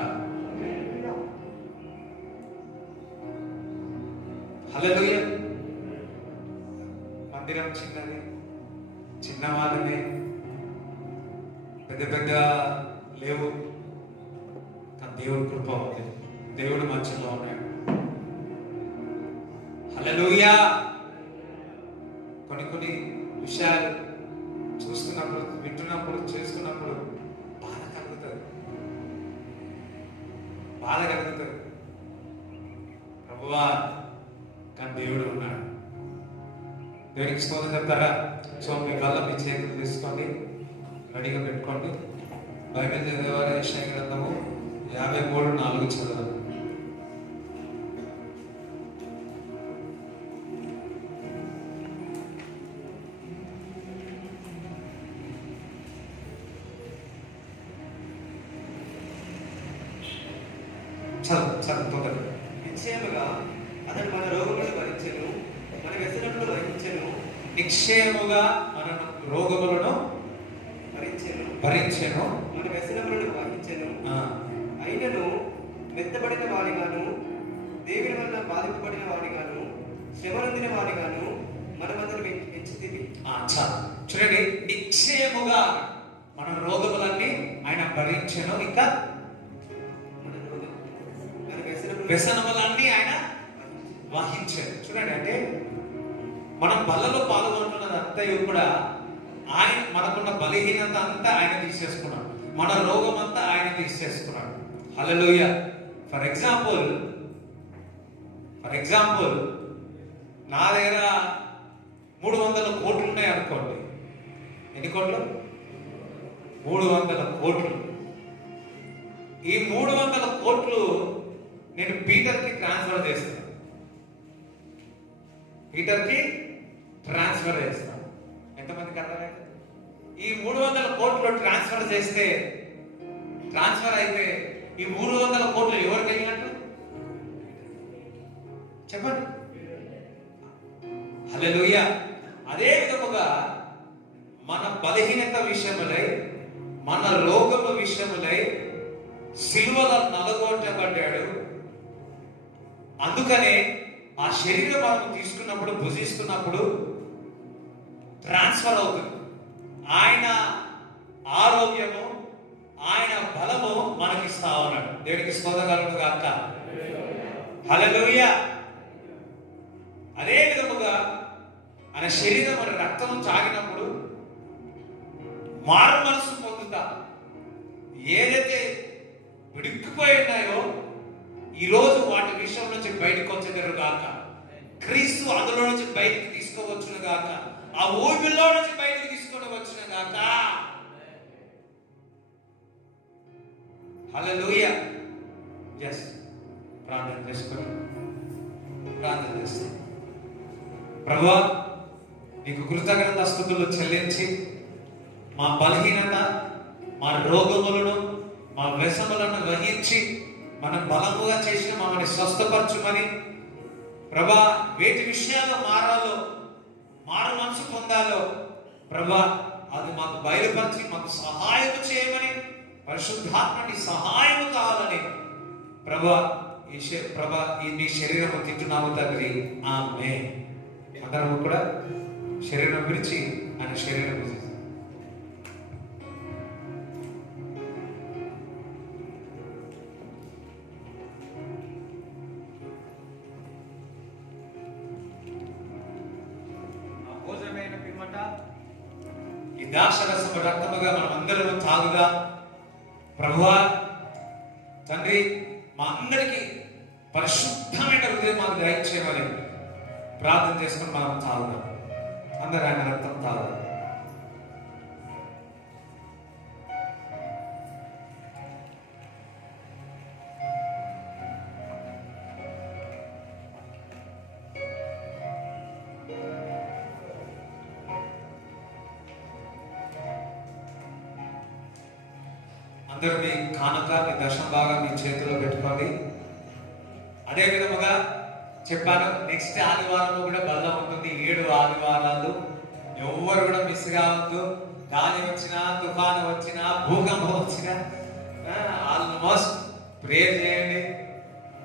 హల్లెలూయా. మందిరం చిన్నవాళ్ళనే, పెద్ద లేవు, కానీ దేవుడు కృప ఉంది, దేవుడు మధ్యలో ఉన్నాడు. హల్లెలూయా. కొన్ని విషయాలు చూస్తున్నప్పుడు, వింటున్నప్పుడు, చేస్తున్నప్పుడు బాధ కలుగుతుంది. బాధ కలుగుతుంది. ప్రభువా, కానీ దేవుడు ఉన్నాడు. దేవునికి స్తోత్రం చెప్తారా? సో మీ వల్ల మీ చేతులు తీసుకోండి, రెడీగా పెట్టుకోండి. బైబిల్ చదివేవారు యెషయా గ్రంథము 53:4 చదవండి. చదువు. నిశ్చయముగా అతడు మన రోగములను భరించెను, మన వ్యసనములను వహించెను. నిశ్చయముగా మన రోగములను భరించెను, మన వ్యసనములను వహించెను. అయినను మెత్తబడిన వాడిగాను, దేవుని వల్ల బాధింపబడిన వాడిగాను, శ్రమనొందిన వాడిగాను మనం అతను ఎంచితివి. చూడండి, నిశ్చయముగా మన రోగములన్నీ ఆయన భరించెను, ఇంకా వ్యసనములన్నీ ఆయన వహించాడు. చూడండి, అంటే మనం బలలో పాల్గొంటున్నది అంతయు కూడా ఆయన, మనకున్న బలహీనత అంతా ఆయన తీసేసుకున్నాడు, మన రోగం అంతా ఆయన తీసేసుకున్నాడు. హల్లెలూయా. ఫర్ ఎగ్జాంపుల్ నా దగ్గర 300 కోట్లు ఉన్నాయి అనుకోండి. ఎన్ని కోట్లు? 300 కోట్లు. ఈ 300 కోట్లు నేను పీటర్కి ట్రాన్స్ఫర్ చేస్తాను. ఎంతమందికి అర్థమైంది? ఈ 300 కోట్లు ట్రాన్స్ఫర్ అయితే ఈ 300 కోట్లు ఎవరికి వెళ్ళినట్టు చెప్పండి. హల్లెలూయా. అదే విధముగా మన బలహీనత విషయములై, మన రోగము విషయములై సిలువలో నలగొట్టబడ్డాడు. అందుకనే ఆ శరీరం మనం తీసుకున్నప్పుడు, భుజిస్తున్నప్పుడు ట్రాన్స్ఫర్ అవుతుంది. ఆయన ఆరోగ్యము, ఆయన బలము మనకిస్తా ఉన్నాడు. దేవునికి స్తోత్రం కలుగును గాక. హల్లెలూయా. అదే విధముగా ఆయన శరీరం, మన రక్తం తాగినప్పుడు మారు మనసు పొందుతా. ఏదైతే విడికిపోయి ఉన్నాయో ఈరోజు వాటి విషయం నుంచి బయటకు వచ్చేదారు గాక. క్రీస్తు అందులో నుంచి బయటికి తీసుకోవచ్చును గాక. ఆ ఊపిలో నుంచి బయటికి తీసుకొని వచ్చును గాక. హల్లెలూయా. yes ప్రార్థన చేస్తాం. ప్రభువా, నీకు కృతజ్ఞత స్తుతులు చెల్లించి మా బలహీనత, మా రోగములను, మా వ్యసనములను వహించి మనం బలముగా చేసిన మమ్మల్ని స్వస్థపరచుమని ప్రభా, వేటి విషయాల్లో మారాలో, మారు మనసు పొందాలో ప్రభా, అది మాకు బయలుపరిచి మాకు సహాయం చేయమని, పరిశుద్ధాత్మని సహాయం కావాలని ప్రభా, ఈ నీ శరీరం తింటున్నాము తండ్రి. ఆమేన్. అందరం కూడా శరీరం విడిచి ఆయన శరీరం భోజనమైన పిమ్మట ఈ ద్రాక్షరసము రక్తముగా మనం అందరం తాగుగా. ప్రభువా తండ్రి, మా అందరికీ పరిశుద్ధమైన హృదయం మాకు దయచేయమని ప్రార్థన చేసుకుని మనం తాగుదాం. అందరూ ఆయన రక్తం తాగుదాం. అందరూ మీ కానుక, మీ దశమ భాగం మీ చేతిలో పెట్టుకోండి. అదే విధముగా చెప్పాను, నెక్స్ట్ ఆదివారం కూడా బల్ల ఉంటుంది. 7 ఆదివారాలు ఎవ్వరు కూడా మిస్ కావద్దు. గాలి వచ్చినా, తుఫాను వచ్చినా, భూకంపం వచ్చినా ఆల్మోస్ట్ ప్రేయర్ చేయండి.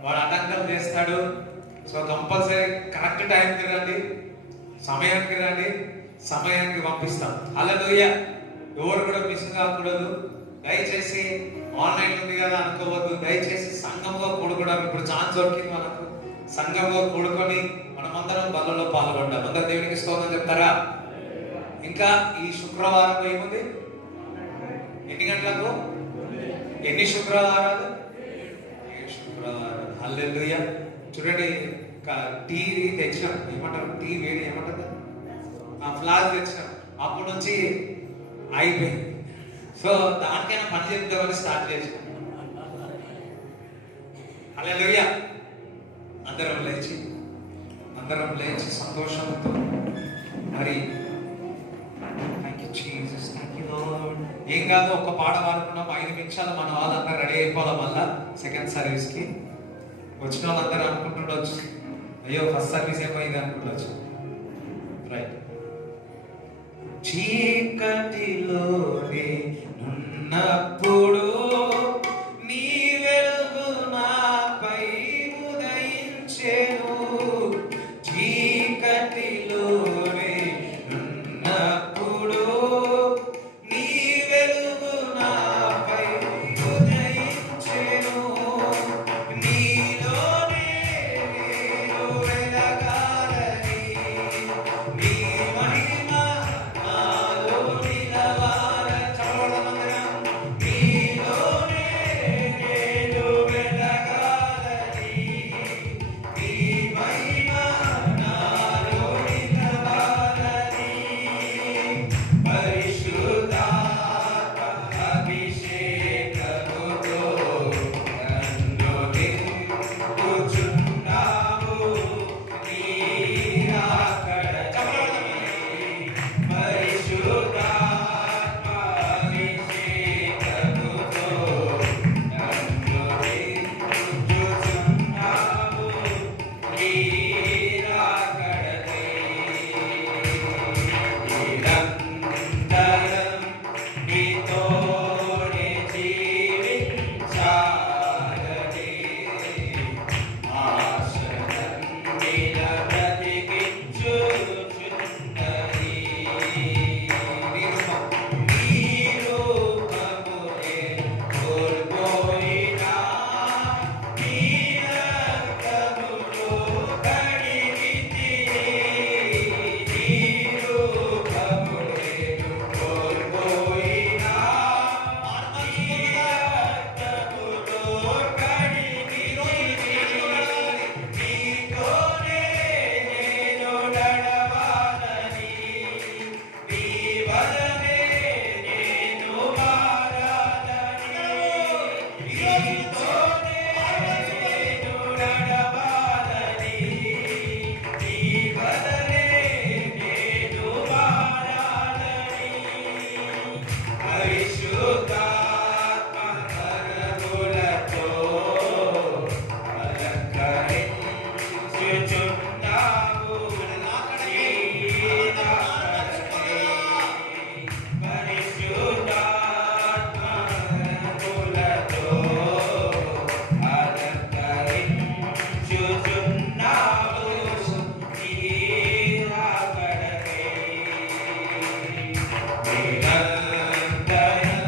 వాడు ఆటంకం చేస్తాడు. సో కంపల్సరీ కరెక్ట్ టైంకి రండి, సమయానికి రండి, సమయానికి పంపిస్తాం. హల్లెలూయా. ఎవరు కూడా మిస్ కాకూడదు. దయచేసి ఆన్లైన్ ఉంది కదా అనుకోవద్దు. దయచేసి సంఘంగా కూడుకోవడం ఇప్పుడు ఛాన్స్ దొరికింది మనకు. సంఘంగా కూడుకొని మనమందరం బలలో పాల్గొంటాం. అందరూ దేవునికి స్తోత్రం చెప్తారా? ఇంకా ఈ శుక్రవారం ఏముంది? ఎన్ని గంటలకు? ఎన్ని శుక్రవారాలు? 7 హల్లెలూయా. చూడండి, టీ తెచ్చాం, ఏమంటారు, టీ వేడి ఏమంటారు, ఆ ఫ్లాస్ తెచ్చాం, అప్పటి నుంచి అయిపోయింది. సో దానికైనా పని చెప్తామని స్టార్ట్ చేసాం. హల్లెలూయా. అందరం లేచి సంతోషంతో మరి thank you Jesus, thank you lord. ఏం కాదు, ఒక్క పాట పాడుకున్నాం, 5 నిమిషాలు మన వాళ్ళందరూ రెడీ అయిపోవాలి. మళ్ళా సెకండ్ సర్వీస్కి వచ్చిన వాళ్ళందరూ అనుకుంటుండొచ్చు, అయ్యో ఫస్ట్ సర్వీస్ ఏమైంది అనుకుంటొచ్చు. రైట్. చీకటిలోనే ఉన్నప్పుడు నీ వెలుగు నాపై ఉదయించెను. చీకటిలోనే ఉన్నప్పుడు నీ వెలుగు నాపై ఉదయించెను. నీలోనే నేను వెలగాలని, నీ మహిమ నాలో నిలవాలని. చదవడం నీలోనే నేను వెలగాలని, నీ మహిమ నాలో నిలవాలని. పరిశుద్ధాత్మ అభిషేకముతో నన్ను నింపుచున్నావు. నీ రాకడకై పరిశుద్ధాత్మ అభిషేకముతో నన్ను నింపుచున్నావు. నీ రాకడకై నిరంతరం నీతోనే జీవించాలని ఆశలన్నిల బ్రతికించుచున్నది. నీ రూపమునే కోల్పోయినా నీ రక్తములో కడిగితివి. నీ రూపమునే కోల్పోయినా నీ రక్తములో కడిగితివి. నీతోనే నేను నడవాలని, నీ వలనే నేను మారాలని. నీతోనే నేను నడవాలని, నీ వలనే నేను మారాలని. పరిశుద్ధాత్మ కరములతో అలంకరించుచున్నావు. నీ రాకడకై పరిశుద్ధాత్మ కరములతో అలంకరించుచున్నావు. నీ రాకడకై నిరంతరం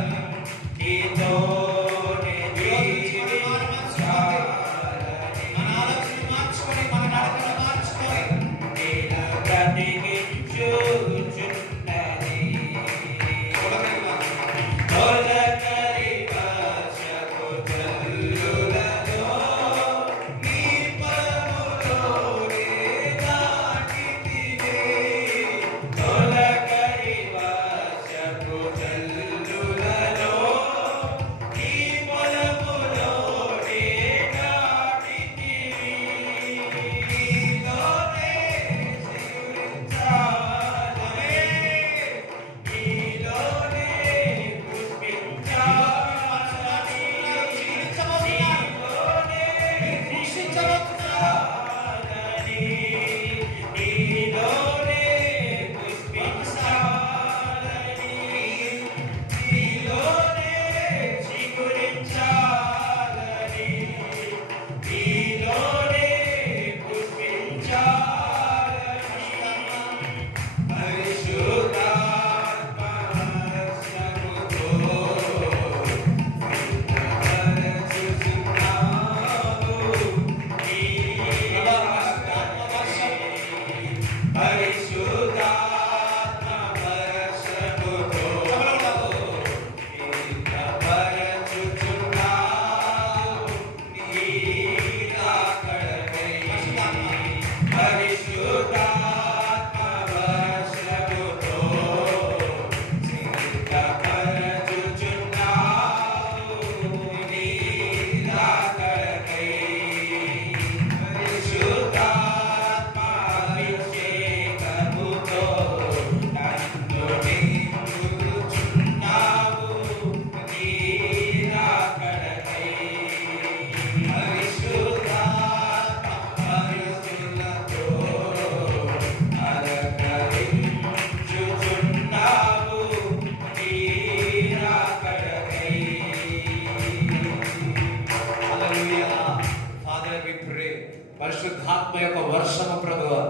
యొక్క వర్షము ప్రభువా,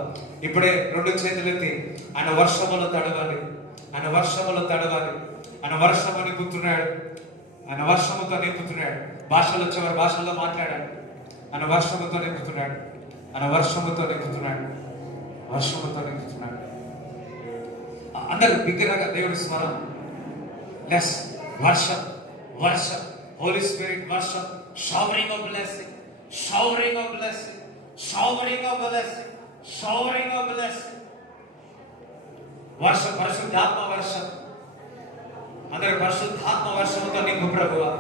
ఇప్పుడే రెండు చేతులెత్తి ఆయన వర్షములో తడవాలి, ఆయన వర్షములో తడవాలి. ఆయన వర్షము నింపుతున్నాడు, ఆయన వర్షముతో నింపుతున్నాడు. భాషలు వచ్చేవారు భాషల్లో మాట్లాడాడు. ఆయన వర్షముతో నింపుతున్నాడు, ఆయన వర్షముతో నింపుతున్నాడు, వర్షముతో నింపుతున్నాడు. అందరూ బిగ్గరగా దేవుడి స్మరణ. లెస్ వర్షం, వర్షం, హోలీ స్పిరిట్ వర్షం, showering of blessing, showering of blessing, showering of blessing, showering of blessing. వర్షం, పరిశుద్ధాత్మ వర్షం. అందరూ పరిశుద్ధాత్మ వర్షంతో నింపు ప్రభువా.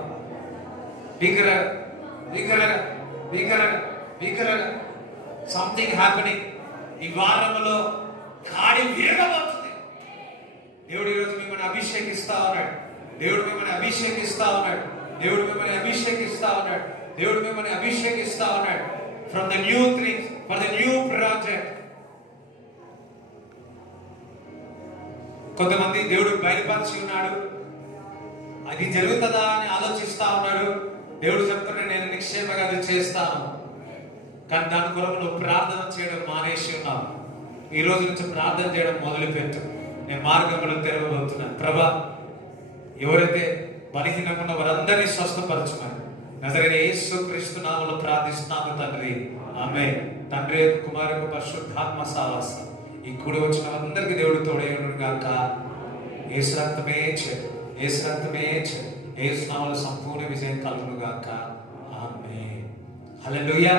బిగ్గరగా బిగ్గరగా బిగ్గరగా బిగ్గరగా. Something happening. ఈ వారంలో కాడి విరగబోతుంది. దేవుడు ఈరోజు మిమ్మల్ని అభిషేకిస్తా ఉన్నాడు. దేవుడు మిమ్మల్ని అభిషేకిస్తా ఉన్నాడు. దేవుడు మిమ్మల్ని అభిషేకిస్తా ఉన్నాడు. దేవుడు మిమ్మల్ని అభిషేకిస్తా ఉన్నాడు. From the new things for the new project. కొంతమంది దేవుడు బయలుపరిచి ఉన్నాడు, అది జరుగుతుందా అని ఆలోచిస్తా ఉన్నాడు. దేవుడు చెప్తున్నాడు, నేను నిక్షేపంగా అది చేస్తాను. కానీ దాని కొరకు నువ్వు ప్రార్థన చేయడం మానేసి ఉన్నావు. ఈ రోజు నుంచి ప్రార్థన చేయడం మొదలుపెట్టు. నేను మార్గంలో తెరవబోతున్నాను. ప్రభా, ఎవరైతే బలహీనంగా ఉన్న వారందరినీ స్వస్థపరచుమని నజరేయుడైన యేసుక్రీస్తు నామములో ప్రార్థిస్తున్నాము తండ్రి. ఆమేన్. తండ్రి, కుమారుడు, పరిశుద్ధాత్మ సహవాసం ఈ కూడి వచ్చిన అందరికీ దేవుడు తోడై ఉండును గాక. యేసు రక్తమే చేయి, యేసు రక్తమే చేయి, యేసు నామములో సంపూర్ణ విజయం కలుగును గాక. ఆమేన్. హల్లెలూయా.